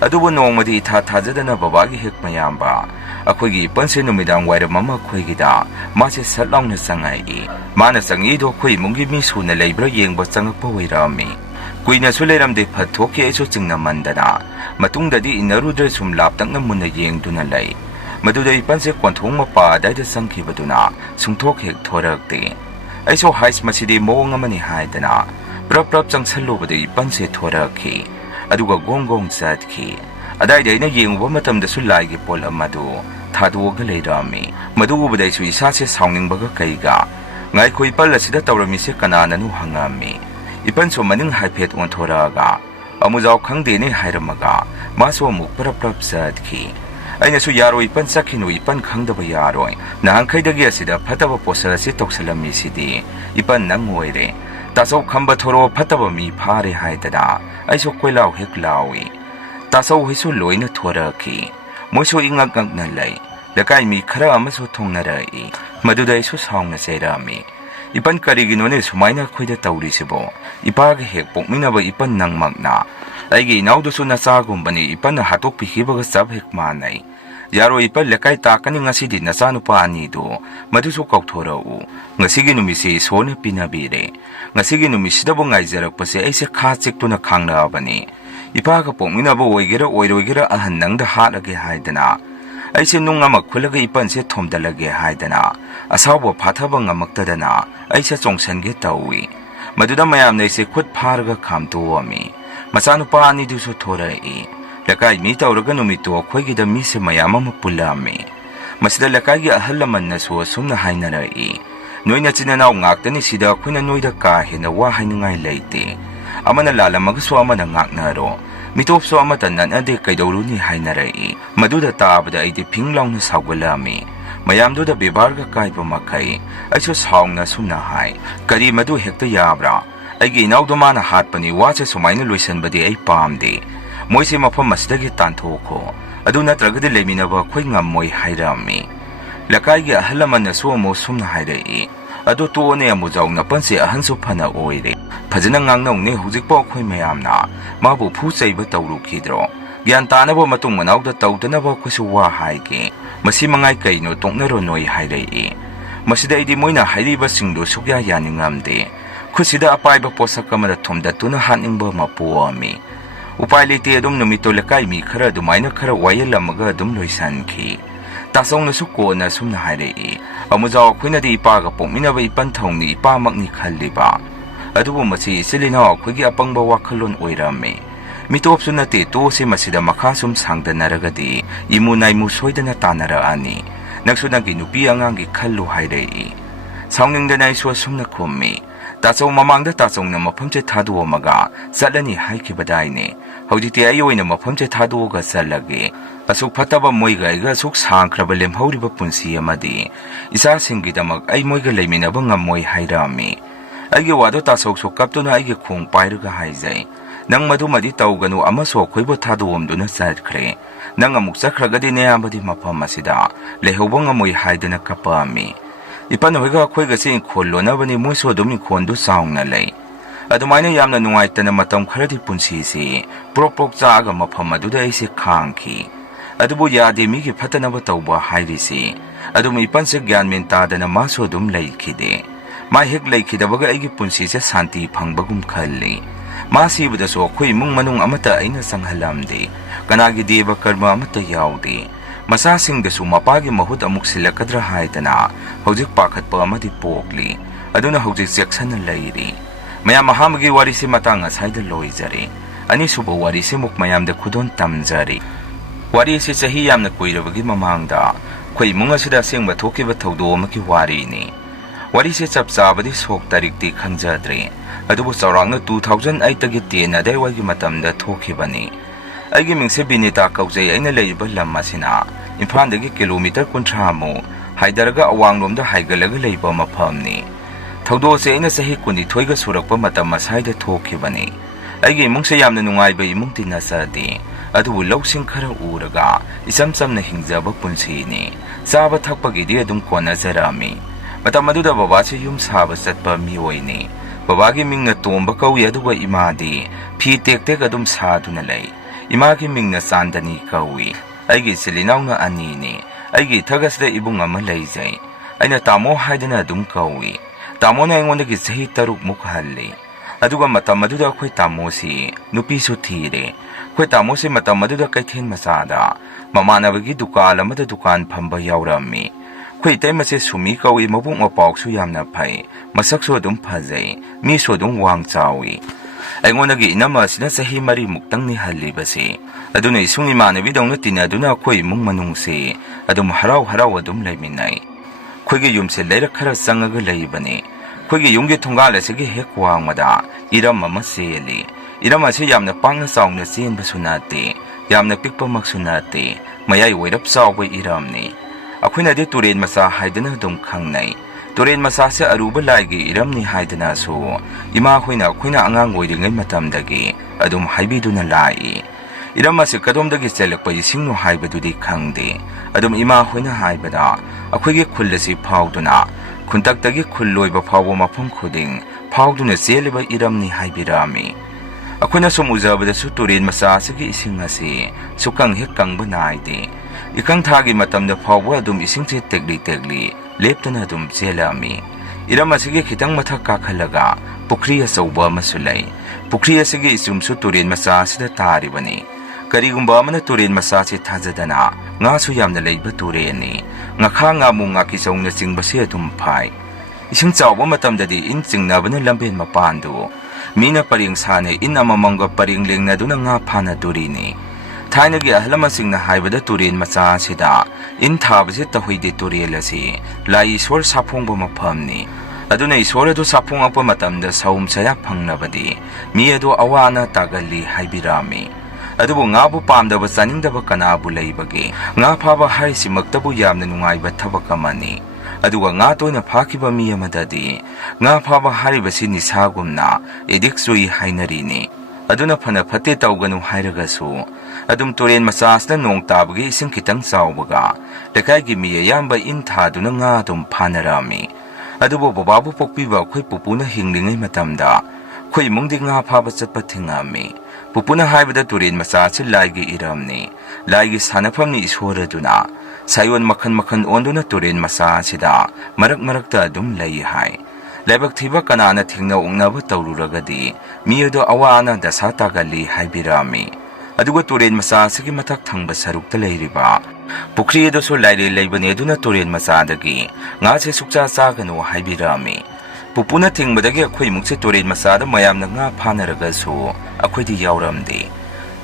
ꯑꯗꯨꯕꯨ ꯅꯣꯡꯃꯗꯤ ꯏꯊꯥ ꯊꯥꯖꯗꯅ ꯕꯕꯥꯒꯤ ꯍꯦꯛ ꯃꯌꯥꯝꯕ ꯑꯩꯈꯣꯏꯒꯤ ꯏꯄꯟꯁꯦ ꯅꯨꯃꯤꯗꯥꯡ ꯋꯥꯏꯔꯝ ꯑꯃ ꯑꯩꯈꯣꯏꯒꯤꯗ ꯃꯥꯁꯦ ꯁꯠ ꯂꯥꯎꯅ ꯆꯪꯉꯛꯏ꯫ ꯃꯥꯅ ꯆꯪꯉꯛꯏꯗꯣ ꯑꯩꯈꯣꯏ ꯏꯃꯨꯡꯒꯤ ꯃꯤ ꯁꯨꯅ ꯂꯩꯕ꯭ꯔꯥ ꯌꯦꯡꯕ ꯆꯪꯉꯛꯄ ꯑꯣꯏꯔꯛꯑꯝꯃꯤ꯫ ꯀꯨꯏꯅꯁꯨ ꯂꯩꯔꯝꯗꯦ ꯐꯠ ꯊꯣꯛꯈꯤ꯫ ꯑꯩꯁꯨ ꯆꯤꯡꯅꯃꯟꯗꯅ ꯃꯇꯨꯡꯗꯗꯤ ꯏꯟꯅꯔꯨꯗ꯭ꯔꯦ ꯁꯨꯝ ꯂꯥꯞꯇꯛꯅ ꯃꯨꯟꯅ ꯌꯦꯡꯗꯨꯅ ꯂꯩ꯫ ꯃꯗꯨꯗ ꯏꯄꯟꯁꯦ ꯀꯣꯟꯊꯣꯡ ꯃꯄꯥ ꯑꯗꯥꯏꯗ ꯆꯪꯈꯤꯕꯗꯨꯅ ꯁꯨꯡꯊꯣꯛ ꯍꯦꯛ ꯊꯣꯔꯛꯇꯦ꯫ ꯑꯩꯁꯨ ꯍꯥꯏꯁ ꯃꯁꯤꯗꯤ ꯃꯑꯣꯡ ꯑꯃꯅꯤ ꯍꯥꯏꯗꯅ ꯄ꯭ꯔꯞ ꯆꯪꯁꯜꯂꯨꯕꯗ ꯏꯄꯟꯁꯦ ꯊꯣꯔꯛꯈꯤ꯫ ꯑꯗꯨꯒ ꯒꯣꯡ ꯆꯠꯈꯤ꯫ ꯑꯗꯥꯏꯗ ꯑꯩꯅ ꯌꯦꯡꯉꯨꯕ ꯃꯇꯝꯗꯁꯨ ꯂꯥꯏꯒꯤ ꯄꯣꯠꯂꯝ ꯑꯗꯨ ꯊꯥꯗꯣꯛꯑꯒ ꯂꯩꯔꯝꯃꯤ꯫ ꯃꯗꯨ ꯎꯕꯗ ꯑꯩꯁꯨ ꯏꯁꯥꯁꯦ ꯁꯥꯎꯅꯤꯡꯕꯒ ꯀꯩꯒ "ꯉꯥꯏꯈꯣ ꯏꯄꯜ ꯑꯁꯤꯗ ꯇꯧꯔꯝꯃꯤꯁꯦ ꯀꯅꯥꯅꯅꯣ" ꯍꯪꯉꯝꯃꯤ꯫ ꯏꯄꯟꯁꯨ ꯃꯅꯤꯡ ꯍꯥꯏꯐꯦꯠ ꯑꯣꯟꯊꯣꯔꯛꯑꯒ "ꯑꯃꯨꯖꯥꯎ ꯈꯪꯗꯦꯅꯦ" ꯍꯥꯏꯔꯝꯃꯒ ꯃꯥꯁꯨ ꯑꯃꯨꯛ ꯄ꯭ꯔꯞ ꯆꯠꯈꯤ꯫ ꯑꯩꯅꯁꯨ "ꯌꯥꯔꯣꯏ ꯏꯄꯟ ꯆꯠꯈꯤꯅꯨ, ꯏꯄꯟ ꯈꯪꯗꯕ ꯌꯥꯔꯣꯏ꯫ ꯅꯍꯥꯟꯈꯩꯗꯒꯤ ꯑꯁꯤꯗ ꯐꯠꯇꯕ ꯄꯣꯠꯁꯛ ꯑꯁꯤ ꯇꯧꯁꯜꯂꯝꯃꯤꯁꯤꯗꯤ ꯏꯄꯟ ꯅꯪ ꯑꯣꯏꯔꯦ꯫ ꯇꯥꯆꯧ ꯈꯝꯕ ꯊꯣꯔꯛꯑꯣ, ꯐꯠꯇꯕ ꯃꯤ ꯐꯥꯔꯦ" ꯍꯥꯏꯗꯅ ꯑꯩꯁꯨ ꯀꯣꯏꯂꯥꯎ ꯍꯦꯛ ꯂꯥꯎꯏ꯫ ꯇꯥꯆꯧ ꯍꯣꯏꯁꯨ ꯂꯣꯏꯅ ꯊꯣꯔꯛꯈꯤ꯫ ꯃꯣꯏꯁꯨ ꯏꯉꯛ ꯉꯛꯅ ꯂꯩ꯫ ꯂꯩꯀꯥꯏ ꯃꯤ ꯈꯔ ꯑꯃꯁꯨ ꯊꯣꯡꯅꯔꯛꯏ꯫ ꯃꯗꯨꯗ ꯑꯩꯁꯨ ꯁꯥꯎꯅ ꯆꯩꯔꯛꯑꯝꯃꯤ꯫ "ꯏꯄꯟ ꯀꯔꯤꯒꯤꯅꯣꯅꯦ ꯁꯨꯃꯥꯏꯅ ꯑꯩꯈꯣꯏꯗ ꯇꯧꯔꯤꯁꯤꯕꯣ? ꯏꯄꯥꯒ ꯍꯦꯛ ꯄꯣꯛꯃꯤꯟꯅꯕ ꯏꯄꯟ ꯅꯪꯃꯛꯅ ꯑꯩꯒꯤ ꯏꯅꯥꯎꯗꯨꯁꯨ ꯅꯆꯥꯒꯨꯝꯕꯅꯤ, ꯏꯄꯟꯅ ꯍꯥꯠꯇꯣꯛꯄꯤꯈꯤꯕꯒ ꯆꯞ ꯍꯦꯛ ꯃꯥꯟꯅꯩ꯫ ꯌꯥꯔꯣꯏ ꯏꯄꯟ, ꯂꯩꯀꯥꯏ ꯇꯥꯛꯀꯅꯤ ꯉꯁꯤꯗꯤ ꯅꯆꯥꯅꯨꯄꯥ ꯑꯅꯤꯗꯨ ꯃꯗꯨꯁꯨ ꯀꯧꯊꯣꯔꯛꯎ꯫ ꯉꯁꯤꯒꯤ ꯅꯨꯃꯤꯠꯁꯤ ꯏꯁꯣꯔꯅ ꯄꯤꯅꯕꯤꯔꯦ꯫ ꯉꯁꯤꯒꯤ ꯅꯨꯃꯤꯠꯁꯤꯗꯕꯨ ꯉꯥꯏꯖꯔꯛꯄꯁꯦ ꯑꯩꯁꯦ ꯈꯥ ꯆꯤꯛꯇꯨꯅ ꯈꯥꯡꯂꯛꯑꯕꯅꯤ꯫ ꯏꯄꯥꯒ ꯄꯣꯛꯃꯤꯟꯅꯕ ꯑꯣꯏꯒꯦꯔꯥ ꯑꯣꯏꯔꯣꯏꯒꯦꯔꯥ ꯑꯍꯟ ꯅꯪꯗ ꯍꯥꯠꯂꯒꯦ" ꯍꯥꯏꯗꯅ ꯑꯩꯁꯦ ꯅꯨꯡ ꯑꯃ ꯈꯨꯜꯂꯒ ꯏꯄꯟꯁꯦ ꯊꯣꯝꯗꯠꯂꯒꯦ ꯍꯥꯏꯗꯅ ꯑꯁꯥꯎꯕ ꯐꯥꯊꯕ ꯉꯝꯃꯛꯇꯗꯅ ꯑꯩꯁꯦ ꯆꯣꯡꯁꯟꯒꯦ ꯇꯧꯏ꯫ ꯃꯗꯨꯗ ꯃꯌꯥꯝꯅ ꯑꯩꯁꯦ ꯈꯨꯠ ꯐꯥꯔꯒ ꯈꯥꯝꯇꯣꯛꯑꯝꯃꯤ꯫ ꯃꯆꯥꯅꯨꯄꯥ ꯑꯅꯤꯗꯨꯁꯨ ꯊꯣꯔꯛꯏ꯫ ꯂꯩꯀꯥꯏ ꯃꯤ ꯇꯧꯔꯒ ꯅꯨꯃꯤꯠꯇꯣ ꯑꯩꯈꯣꯏꯒꯤꯗ ꯃꯤꯁꯦ ꯃꯌꯥꯝ ꯑꯃ ꯄꯨꯜꯂꯛꯑꯝꯃꯤ꯫ ꯃꯁꯤꯗ ꯂꯩꯀꯥꯏꯒꯤ ꯑꯍꯜ ꯂꯃꯟꯅꯁꯨ ꯑꯁꯨꯝꯅ ꯍꯥꯏꯅꯔꯛꯏ, "ꯅꯣꯏ ꯅꯆꯤꯟ ꯅꯅꯥꯎ ꯉꯥꯛꯇꯅꯤ ꯁꯤꯗ, ꯑꯩꯈꯣꯏꯅ ꯅꯣꯏꯗ ꯀꯥ ꯍꯦꯟꯅ ꯋꯥ ꯍꯥꯏꯅꯤꯡꯉꯥꯏ ꯂꯩꯇꯦ꯫ ꯑꯃꯅ ꯂꯥꯜꯂꯝꯃꯒꯁꯨ ꯑꯃꯅ ꯉꯥꯛꯅꯔꯣ꯫ ꯃꯤꯇꯣꯞꯁꯨ ꯑꯃꯠꯇ ꯅꯠꯅꯗꯦ ꯀꯩꯗꯧꯔꯨꯅꯤ" ꯍꯥꯏꯅꯔꯛꯏ꯫ ꯃꯗꯨꯗ ꯇꯥꯕꯗ ꯑꯩꯗꯤ ꯐꯤꯡ ꯂꯥꯎꯅ ꯁꯥꯎꯒꯠꯂꯛꯑꯝꯃꯤ꯫ ꯃꯌꯥꯝꯗꯨꯗ ꯕꯦꯕꯥꯔꯒ ꯀꯥꯏꯕ ꯃꯈꯩ ꯑꯩꯁꯨ ꯁꯥꯎꯅ ꯁꯨꯝꯅ ꯍꯥꯏ, "ꯀꯔꯤ ꯃꯗꯨ ꯍꯦꯛꯇ ꯌꯥꯕ꯭ꯔꯥ? ꯑꯩꯒꯤ ꯏꯅꯥꯎꯗꯣ ꯃꯥꯅ ꯍꯥꯠꯄꯅꯤ, ꯋꯥꯁꯦ ꯁꯨꯃꯥꯏꯅ ꯂꯣꯏꯁꯟꯕꯗꯤ ꯑꯩ ꯄꯥꯝꯗꯦ꯫ ꯃꯣꯏꯁꯦ ꯃꯐꯝ ꯑꯁꯤꯗꯒꯤ ꯇꯥꯟꯊꯣꯛꯈꯣ, ꯑꯗꯨ ꯅꯠꯇ꯭ꯔꯒꯗꯤ ꯂꯩꯃꯤꯟꯅꯕ ꯑꯩꯈꯣꯏ ꯉꯝꯃꯣꯏ" ꯍꯥꯏꯔꯝꯃꯤ꯫ ꯂꯩꯀꯥꯏꯒꯤ ꯑꯍꯜ ꯂꯃꯟꯅꯁꯨ ꯑꯃꯨꯛ ꯁꯨꯝꯅ ꯍꯥꯏꯔꯛꯏ, "ꯑꯗꯨ ꯇꯣꯛꯑꯣꯅꯦ ꯑꯃꯨꯖꯥꯎ, ꯅꯄꯟꯁꯦ ꯑꯍꯟꯁꯨ ꯐꯅ ꯑꯣꯏꯔꯦ꯫ ꯐꯖꯅ ꯉꯥꯡꯅꯧꯅꯦ, ꯍꯧꯖꯤꯛꯐꯥꯎ ꯑꯩꯈꯣꯏ ꯃꯌꯥꯝꯅ ꯃꯥꯕꯨ ꯐꯨ ꯆꯩꯕ ꯇꯧꯔꯨꯈꯤꯗ꯭ꯔꯣ? ꯒ꯭ꯌꯥꯟ ꯇꯥꯅꯕ ꯃꯇꯨꯡ ꯃꯅꯥꯎꯗ ꯇꯧꯗꯅꯕ ꯑꯩꯈꯣꯏꯁꯨ ꯋꯥ ꯍꯥꯏꯒꯦ꯫ ꯃꯁꯤ ꯃꯉꯥꯏ ꯀꯩꯅꯣ, ꯇꯣꯛꯅꯔꯣ ꯅꯣꯏ" ꯍꯥꯏꯔꯛꯏ꯫ ꯃꯁꯤꯗ ꯑꯩꯗꯤ ꯃꯣꯏꯅ ꯍꯥꯏꯔꯤꯕꯁꯤꯡꯗꯨ ꯁꯨꯛꯌꯥ ꯌꯥꯅꯤꯡꯉꯝꯗꯦ꯫ ꯈꯨꯠꯁꯤꯗ ꯑꯄꯥꯏꯕ ꯄꯣꯠꯁꯛ ꯑꯃꯗ ꯊꯣꯝꯗꯠꯇꯨꯅ ꯍꯥꯠꯅꯤꯡꯕ ꯑꯃ ꯄꯣꯛꯑꯝꯃꯤ꯫ ꯎꯄꯥꯏ ꯂꯩꯇꯦ, ꯑꯗꯨꯝ ꯅꯨꯃꯤꯠꯇꯣ ꯂꯩꯀꯥꯏ ꯃꯤ ꯈꯔ ꯑꯗꯨꯃꯥꯏꯅ ꯈꯔ ꯋꯥꯌꯦꯜꯂꯝꯃꯒ ꯑꯗꯨꯝ ꯂꯣꯏꯁꯟꯈꯤ꯫ ꯇꯥꯆꯧꯅꯁꯨ ꯀꯣꯟꯅ ꯁꯨꯝꯅ ꯍꯥꯏꯔꯛꯏ, "ꯑꯃꯨꯖꯥꯎ, ꯑꯩꯈꯣꯏꯅꯗꯤ ꯏꯄꯥꯒ ꯄꯣꯛꯃꯤꯟꯅꯕ ꯏꯄꯟ ꯊꯧꯅꯤ, ꯏꯄꯥꯃꯛꯅꯤ ꯈꯜꯂꯤꯕ꯫ ꯑꯗꯨꯕꯨ ꯃꯁꯤ ꯏꯆꯤꯜ ꯏꯅꯥꯎ ꯑꯩꯈꯣꯏꯒꯤ ꯑꯄꯪꯕ ꯋꯥꯈꯜꯂꯣꯟ ꯑꯣꯏꯔꯝꯃꯤ꯫ ꯃꯤꯇꯣꯞꯁꯨ ꯅꯠꯇꯦ, ꯇꯣꯛꯑꯁꯤ ꯃꯁꯤꯗ ꯃꯈꯥ ꯁꯨꯝ ꯁꯥꯡꯗꯅꯔꯒꯗꯤ ꯏꯃꯨ ꯅꯥꯏꯃꯨ ꯁꯣꯏꯗꯅ ꯇꯥꯟꯅꯔꯛꯑꯅꯤ꯫ ꯅꯪꯁꯨ ꯅꯪꯒꯤ ꯅꯨꯄꯤ ꯑꯉꯥꯡꯒꯤ ꯈꯜꯂꯨ" ꯍꯥꯏꯔꯛꯏ꯫ ꯁꯥꯎꯅꯤꯡꯗꯅ ꯑꯩꯁꯨ ꯑꯁꯨꯝꯅ ꯈꯨꯝꯃꯤ, "ꯇꯥꯆꯧ, ꯃꯃꯥꯡꯗ ꯇꯥꯆꯧꯅ ꯃꯐꯝꯁꯦ ꯊꯥꯗꯣꯛꯑꯝꯃꯒ ꯆꯠꯂꯅꯤ ꯍꯥꯏꯈꯤꯕꯗꯥꯏꯅꯦ꯫ ꯍꯧꯖꯤꯛꯇꯤ ꯑꯩ ꯑꯣꯏꯅ ꯃꯐꯝꯁꯦ ꯊꯥꯗꯣꯛꯑꯒ ꯆꯠꯂꯒꯦ꯫ ꯑꯁꯨꯛ ꯐꯠꯇꯕ ꯃꯣꯏꯒ ꯑꯩꯒ ꯑꯁꯨꯛ ꯁꯥꯡꯈ꯭ꯔꯕ ꯂꯦꯝꯍꯧꯔꯤꯕ ꯄꯨꯟꯁꯤ ꯑꯃꯗꯤ ꯏꯆꯥꯁꯤꯡꯒꯤꯗꯃꯛ ꯑꯩ ꯃꯣꯏꯒ ꯂꯩꯃꯤꯟꯅꯕ ꯉꯝꯃꯣꯏ" ꯍꯥꯏꯔꯛꯑꯝꯃꯤ꯫ ꯑꯩꯒꯤ ꯋꯥꯗꯣ ꯇꯥꯆꯧꯁꯨ ꯀꯞꯇꯨꯅ ꯑꯩꯒꯤ ꯈꯣꯡ ꯄꯥꯏꯔꯒ ꯍꯥꯏꯖꯩ, Nang madumadi tawganu amaso akoibo thadawamduna chatkre. Nang amuk chakragadi neyambadi mafam asida lehobang amoy haidana kapami. Ipanohiga akoiga si inkol lonabani moiso adum inkondu saungna lay. Adumaina yamna nungaitana matam kharadi punsisi prok chaaga mafam aduda aise khangki. Adubu yade migi phatanaba tawba hairisi. Adum ipanse gyanmen tadana maso adum laikhide. Ma hek laikhidabaga aigi punsise santi phangbagum khalli. Masibadaso akhoi imung manung amata aina sanghalamde. Kanagi deba karma amata yaude. Masasingdasu mapagi mahut amuk silakadra haidana hojik pakhatpa amadi pokli. Aduna hojik seksana layri. Mayam mahamagi warisi matang asaida loizari. Ani suba warisi muk mayamda khudon tamjari. Warisi sahi yamna kuirabagi mamangda. Khoi imung asida Asengba thokiba thawdo amaki warini. Warisi chap chabadi sok tarikti khangjadre. Adubu chaurangna 2008 tagi 10 adaiwagi matamda thokhibani. Aigi mingse binita kaujai aina leiba lam asina Imphaldagi kilometer 30 mu haidaraga awanglomda haigalaga leiba mafamni. Thawdose aina sahi 12 ga surakpa matam asaida thokhibani. Aigi imungse yamna nungaiba imung tinasadi. Adubu lausing khara uraga isam samna hingjaba punsini. Chaba thakpagidi adum konazarami. Matam aduda babase yum saba chatpa miyoini. Babagi mingna tomba kawi aduba imadi phi tek adum saduna lay. Imagi mingna sandani kawi. Aigi silinauna anini. Aigi thagasda ibung ama laizay. Aina tamo haidana adum kawi. Tamo na ingondagi sahi taruk mukhalli. Aduga matam aduda akhoi tamo si nupi su thire. Khoi tamo si matam aduda kaithen masada. Mamanabagi dukan amada dukan phamba yaurami. Khoi taimase sumi kawi mabung mapawk su yamna phai. Masak su adum phajai. Mi su adum wang chawi. Aingonagi Enamma asina sahi mari muktang ni halibasi. Aduna isung imanabi dongna tinaduna akhoi imung manungsi. Adum haraw adum laiminay. Khoigi yumse leirak khara changaga leibani. Khoigi yumgi thongal asigi hek wangmada iram ama seli. Iram ase yamna pangna chaungna chenba sunate. Yamna pikpa maksunate. Mayai oirap chawba iramni. Akhoinadi turen masa haidana adum khangnay. Turen masase aruba laigi iramni haidana su ima khoina angang oiringai matamdagi adum haibiduna lai. Iram ase kadomdagi chelakpa isingno haibadudi khangde. Adum ima khoina haibada akhoigi khullasi phauduna khuntaktagi khulloiba phawba mafam khuding phauduna cheliba iramni haibirami. Akhoina sum ujabada su turen masasegi ising ase sukang hek kangba naide. Ikang thagi matamda phawba adum isingche tegli leptana adum chelami. Iram asigi khitang mathak kakhalaga pukhri achauba amasulai. Pukhri asigi isumsu turen macha asida taribani. Karigumba amana turen macha se thajadana nga su yamna leiba tureni. Ngakha nga mu nga kisongna chingbase adum phai. Ising chawba matamdadi in chingnabana lamben mapandu. Mina paring sane in amamanga paring lengna duna nga phana turini. Thainagi ahlamasingna haibada turen macha asida in thabase tahoide turelasi lai iswar saphongba mafamni. Aduna iswar adu saphongakpa matamda saum saya phangnabadi mi adu awana tagalli haibirami. Adubu ngabu pamdaba chaningdaba kanabu leibagi nga phaba haisimaktabu yamna nungaiba thabak amani. Aduga nga toina phakiba mi amadadi nga phaba haribasi nisagumna ediksui hainarini. Aduna phana phate tawganu hairagasu adum turen masasna nong tabagi ising kitang chawbaga lekaigi mi yamba in thaduna nga adum phanarami. Adubo bababu pokpiba khoi pupuna hinglingai matamda khoi mungdi nga phaba chatpa thingami. Pupuna haibada turen masasi laigi iramni. Laigi sanafamni ishoraduna sayon makhan onduna turen masasida marakta adum lai hai. Laibak thiba kanana thingna ungnaba tawruragadi miyodo awana dasa tagali haibirami. Aduga turen masasigi mathak thangba sarukta leiriba pukhri edoso laire leibani aduna turen masadagi nga se sukcha chaganu haibirami. Pupuna thingbadagi akhoi mukse turen masada mayamna nga phanaragasu akhoidi yauramde.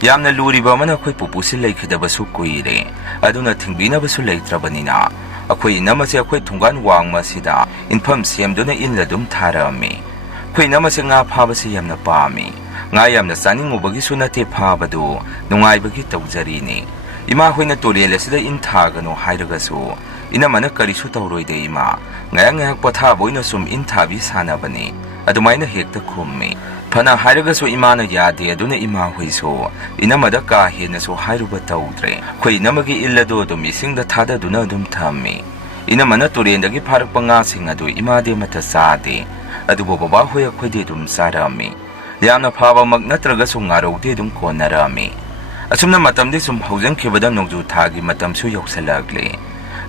Yamna luriba mana akhoi pupusi leikhadabasu kuire aduna thingbinabasu leitrabanina akhoi namase akhoi thungan wangma sida infam semduna inladum tharami. Khoi namase nga phabasi yamna pami. Nga yamna chaningubagi sunate phabadu nungaibagi tawjarini. Ima hoina torele sida in thagano hairagasu inamana karisu tawroide ima ngaya potha boina sum in thabi sanabani. ꯑꯗꯨꯃꯥꯏꯅ ꯍꯦꯛꯇ ꯈꯨꯝꯃꯤ ꯐꯅ ꯍꯥꯏꯔꯒꯁꯨ ꯏꯃꯥꯅ ꯌꯥꯗꯦ ꯑꯗꯨꯅ ꯏꯃꯥ ꯍꯣꯏꯁꯨ ꯏꯅꯝꯃꯗ ꯀꯥ ꯍꯦꯟꯅꯁꯨ ꯍꯥꯏꯔꯨꯕ ꯇꯧꯗ꯭रे ꯑꯩꯈꯣꯏ ꯏꯅꯝꯃꯒꯤ ꯏꯜ ꯑꯗꯨ ꯑꯗꯨꯝ ꯏꯁꯤꯡꯗ ꯊꯥꯗꯗꯨꯅ ꯑꯗꯨꯝ ꯊꯝꯃꯤ ꯏꯅꯝꯃꯅ ꯇꯨꯔꯦꯟꯗꯒꯤ ꯐꯥꯔꯛꯄ ꯉꯥꯁꯤꯡ ꯑꯗꯨ ꯏꯃꯥꯗꯤ ꯑꯃꯠꯇ ꯆꯥꯗꯦ ꯑꯗꯨꯕꯨ ꯕꯕꯥ ꯍꯣꯏ ꯑꯩꯈꯣꯏꯗꯤ ꯑꯗꯨꯝ ꯆꯥꯔꯝꯃꯤ ꯌꯥꯝꯅ ꯐꯥꯕꯃꯛ ꯅꯠꯇ꯭ꯔꯒꯁꯨ ꯉꯥꯔꯧꯗꯤ ꯑꯗꯨꯝ ꯀꯣꯟꯅꯔꯝꯃꯤ ꯑꯁꯨꯝꯅ ꯃꯇꯝꯗꯤ ꯁꯨꯝ ꯍꯧꯖꯟꯈꯤꯕꯗ ꯅꯣꯡꯖꯨ ꯊꯥꯒꯤ ꯃꯇꯝꯁꯨ ꯌꯧꯁꯜꯂꯛꯂꯦ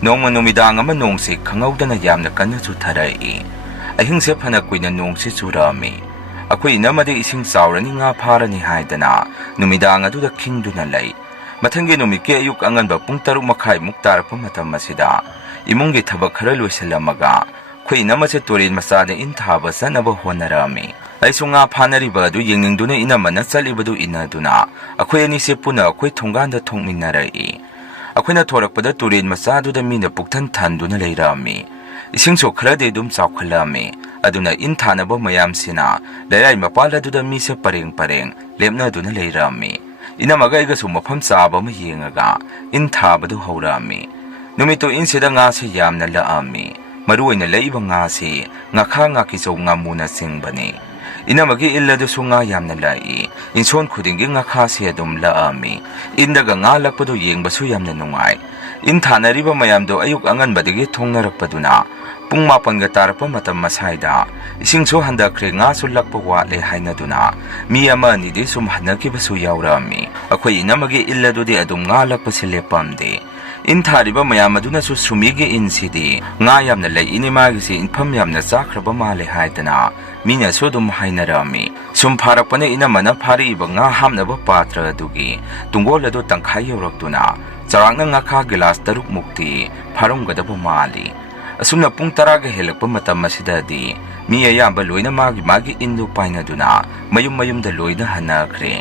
ꯅꯣꯡꯃ ꯅꯨꯃꯤꯗꯥꯡ ꯑꯃ ꯅꯣꯡꯁꯤ ꯈꯪꯍꯧꯗꯅ ꯌꯥꯝꯅ ꯀꯟꯅ ꯆꯨꯊꯔꯛꯏ ꯑꯍꯤꯡꯁꯦ ꯐꯅ ꯀꯨꯏꯅ ꯅꯣꯡꯁꯤ ꯆꯨꯔꯛꯑꯝꯃꯤ ꯑꯩꯈꯣꯏ ꯏꯅꯝꯃꯗꯤ ꯏꯁꯤꯡ ꯆꯥꯎꯔꯅꯤ ꯉꯥ ꯐꯥꯔꯅꯤ ꯍꯥꯏꯗꯅ ꯅꯨꯃꯤꯗꯥꯡ ꯑꯗꯨꯗ ꯈꯤꯡꯗꯨꯅ ꯂꯩ ꯃꯊꯪꯒꯤ ꯅꯨꯃꯤꯠꯀꯤ ꯑꯌꯨꯛ ꯑꯉꯟꯕ ꯄꯨꯡ 6:30 ꯇꯥꯔꯛꯄ ꯃꯇꯝ ꯑꯁꯤꯗ ꯏꯃꯨꯡꯒꯤ ꯊꯕꯛ ꯈꯔ ꯂꯣꯏꯁꯤꯜꯂꯝꯃꯒ ꯑꯩꯈꯣꯏ ꯏꯅꯝꯃꯁꯦ ꯇꯨꯔꯦꯟ ꯃꯆꯥꯗ ꯏꯟ ꯊꯥꯕ ꯆꯠꯅꯕ ꯍꯣꯠꯅꯔꯝꯃꯤ ꯑꯩꯁꯨ ꯉꯥ ꯐꯥꯅꯔꯤꯕ ꯑꯗꯨ ꯌꯦꯡꯅꯤꯡꯗꯨꯅ ꯏꯅꯝꯃꯅ ꯆꯠꯂꯤꯕꯗꯨ ꯏꯟꯅꯗꯨꯅ ꯑꯩꯈꯣꯏ ꯑꯅꯤꯁꯦ ꯄꯨꯟꯅ ꯑꯩꯈꯣꯏ ꯊꯣꯡꯒꯥꯟꯗ ꯊꯣꯛꯃꯤꯟꯅꯔꯛꯏ ꯑꯩꯈꯣꯏꯅ ꯊꯣꯔꯛꯄꯗ ꯇꯨꯔꯦꯟ ꯃꯆꯥꯗꯨꯗ ꯃꯤꯅ ꯄꯨꯛꯊꯟ ꯊꯟꯗꯨꯅ ꯂꯩꯔꯝꯃꯤ ꯏꯁꯤꯡꯁꯨ ꯈꯔꯗꯤ ꯑꯗꯨꯝ ꯆꯥꯎꯈꯠꯂꯛꯑꯝꯃꯤ ꯑꯗꯨꯅ ꯏꯟ ꯊꯥꯅꯕ ꯃꯌꯥꯝꯁꯤꯅ ꯂꯩꯔꯥꯏ ꯃꯄꯥꯜ ꯑꯗꯨꯗ ꯃꯤꯁꯦ ꯄꯔꯦꯡ ꯄꯔꯦꯡ ꯂꯦꯞꯅꯗꯨꯅ ꯂꯩꯔꯝꯃꯤ ꯏꯅꯝꯃꯒ ꯑꯩꯒꯁꯨ ꯃꯐꯝ ꯆꯥꯕ ꯑꯃ ꯌꯦꯡꯉꯒ ꯏꯟ ꯊꯥꯕꯗꯨ ꯍꯧꯔꯛꯑꯝꯃꯤ ꯅꯨꯃꯤꯠꯇꯨ ꯏꯟꯁꯤꯗ ꯉꯥꯁꯤ ꯌꯥꯝꯅ ꯂꯛꯑꯝꯃꯤ ꯃꯔꯨꯑꯣꯏꯅ ꯂꯛꯏꯕ ꯉꯥꯁꯤ ꯉꯥꯈꯥ ꯉꯥꯀꯤꯆꯧ ꯉꯥꯃꯨꯅ ꯆꯤꯡꯕꯅꯤ ꯏꯅꯝꯃꯒꯤ ꯏꯜ ꯑꯗꯨꯁꯨ ꯉꯥ ꯌꯥꯝꯅ ꯂꯛꯏ ꯏꯟꯁꯣꯟ ꯈꯨꯗꯤꯡꯒꯤ ꯉꯥꯈꯥꯁꯤ ꯑꯗꯨꯝ ꯂꯛꯑꯝꯃꯤ ꯏꯟꯗꯒ ꯉꯥ ꯂꯛꯄꯗꯨ ꯌꯦꯡꯕꯁꯨ ꯌꯥꯝꯅ ꯅꯨꯡꯉꯥꯏ ꯏꯟ ꯊꯥꯅꯔꯤꯕ ꯃꯌꯥꯝꯗꯣ ꯑꯌꯨꯛ ꯑꯉꯟꯕꯗꯒꯤ ꯊꯣꯡꯅꯔꯛꯄꯗꯨꯅ ꯄꯨꯡ 9ꯒ ꯇꯥꯔꯛꯄ ꯃꯇꯝ ꯃꯁꯥꯏꯗ ꯏꯁꯤꯡꯁꯨ ꯍꯟꯗꯛꯈ꯭ꯔꯦ ꯉꯥꯁꯨ ꯂꯛꯄ ꯋꯥꯠꯂꯦ ꯍꯥꯏꯅꯗꯨꯅ ꯃꯤ ꯑꯃ ꯑꯅꯤꯗꯤ ꯁꯨꯝ ꯍꯟꯅꯈꯤꯕꯁꯨ ꯌꯥꯎꯔꯛꯑꯝꯃꯤ ꯑꯩꯈꯣই ꯏꯅꯝꯃꯒꯤ ꯏꯜ ꯑꯗꯨꯗꯤ ꯑꯗꯨꯝ ꯉꯥ ꯂꯛꯄꯁꯤ ꯂꯦꯞꯄꯝꯗꯦ ꯏꯟ ꯊꯥꯔꯤꯕ ꯃꯌꯥꯝ ꯑꯗꯨꯅꯁꯨ ꯁꯨꯃꯤꯒꯤ ꯏꯟꯁꯤꯗꯤ ꯉꯥ ꯌꯥꯝꯅ ꯂꯩꯏꯅꯤ ꯃꯥꯒꯤꯁꯤ ꯏꯟꯐꯝ ꯌꯥꯝꯅ ꯆꯥꯈ꯭ꯔꯕ ꯃꯥꯜꯂꯦ ꯍꯥꯏꯗꯅ ꯃꯤꯅꯁꯨ ꯑꯗꯨꯝ ꯍꯥꯏꯅꯔꯝꯃꯤ ꯁꯨꯝ ꯐꯥꯔꯛꯄꯅ ꯏꯅꯝꯃꯅ ꯐꯥꯔꯛꯏꯕ ꯉꯥ ꯍꯥꯞꯅꯕ ꯄꯥꯇ꯭ꯔ ꯑꯗꯨꯒꯤ ꯇꯨꯡꯒꯣꯜ ꯑꯗꯨ ꯇꯪꯈꯥꯏ ꯌꯧꯔꯛꯇꯨꯅ ꯆꯥꯎꯔꯥꯛꯅ ꯉꯥꯈꯥ ꯒꯤꯂꯥꯁ 6ꯃꯨꯛꯇꯤ ꯐꯥꯔꯝꯒꯗꯕ ꯃꯥꯜꯂꯤ ꯑꯁꯨꯝꯅ ꯄꯨꯡ 10ꯒ ꯍꯦꯜꯂꯛꯄ ꯃꯇꯝ ꯑꯁꯤꯗꯗꯤ ꯃꯤ ꯑꯌꯥꯝꯕ ꯂꯣꯏꯅ ꯃꯥꯒꯤ ꯏꯟꯗꯨ ꯄꯥꯏꯅꯗꯨꯅ ꯃꯌꯨꯝꯗ ꯂꯣꯏꯅ ꯍꯟꯅꯈ꯭ꯔꯦ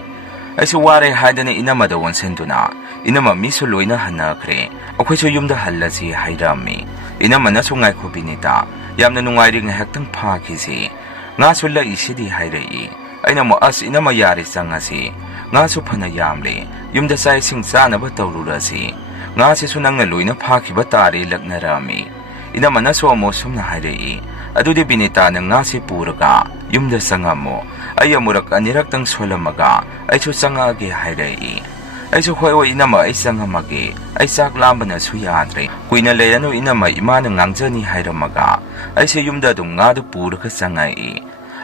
ꯑꯩꯁꯨ ꯋꯥꯔꯦ ꯍꯥꯏꯗꯅ ꯏꯅꯝꯃꯗ ꯑꯣꯟꯁꯤꯟꯗꯨꯅ ꯏꯅꯝꯃ ꯃꯤꯁꯨ ꯂꯣꯏꯅ ꯍꯟꯅꯈ꯭ꯔꯦ ꯑꯩꯈꯣꯏꯁꯨ ꯌꯨꯝꯗ ꯍꯜꯂꯁꯤ ꯍꯥꯏꯔꯝꯃꯤ ꯏꯅꯝꯃꯅꯁꯨ ꯉꯥꯏꯈꯣ ꯕꯤꯅꯤꯇꯥ ꯌꯥꯝꯅ ꯅꯨꯡꯉꯥꯏꯔꯤ ꯉꯥꯏꯍꯥꯛꯇꯪ ꯐꯥꯈꯤꯁꯤ ꯉꯥꯁꯨ ꯂꯛꯏꯁꯤꯗꯤ ꯍꯥꯏꯔꯛꯏ ꯑꯩꯅ ꯑꯃꯨꯛ ꯑꯁ ꯏꯅꯝꯃ ꯌꯥꯔꯦ ꯆꯪꯉꯁꯤ ꯉꯥꯁꯨ ꯐꯅ ꯌꯥꯝꯂꯦ ꯌꯨꯝꯗ ꯆꯥꯛ ꯏꯁꯤꯡ ꯆꯥꯅꯕ ꯇꯧꯔꯨꯔꯁꯤ ꯉꯥꯁꯤꯁꯨ ꯅꯪꯅ ꯂꯣꯏꯅ ꯐꯥꯈꯤꯕ ꯇꯥꯔꯦ ꯂꯛꯅꯔꯝꯃꯤ ꯏꯅꯝꯃꯅꯁꯨ ꯑꯃꯨꯛ ꯁꯨꯝꯅ ꯍꯥꯏꯔꯛꯏ ꯑꯗꯨꯗꯤ ꯕꯤꯅꯤꯇꯥꯅ ꯉꯥꯁꯤ ꯄꯨꯔꯒ ꯌꯨꯝꯗ ꯆꯪꯉꯝꯃꯣ ꯑꯩ ꯑꯃꯨꯔꯛ ꯑꯅꯤꯔꯛꯇꯪ ꯁꯣꯜꯂꯝꯃꯒ ꯑꯩꯁꯨ ꯆꯪꯉꯛꯑꯒꯦ ꯍꯥꯏꯔꯛꯏ ꯑꯩꯁꯨ ꯍꯣꯏ ꯏꯅꯝꯃ ꯑꯩ ꯆꯪꯉꯝꯃꯒꯦ ꯑꯩ ꯆꯥꯛ ꯂꯥꯝꯕꯅꯁꯨ ꯌꯥꯗ꯭ꯔꯦ ꯀꯨꯏꯅ ꯂꯩꯔꯅꯨ ꯏꯅꯝꯃ ꯏꯃꯥꯅ ꯉꯥꯡꯖꯅꯤ ꯍꯥꯏꯔꯝꯃꯒ ꯑꯩꯁꯦ ꯌꯨꯝꯗ ꯑꯗꯨꯝ ꯉꯥꯗꯨ ꯄꯨꯔꯒ ꯆꯪꯉꯛꯏ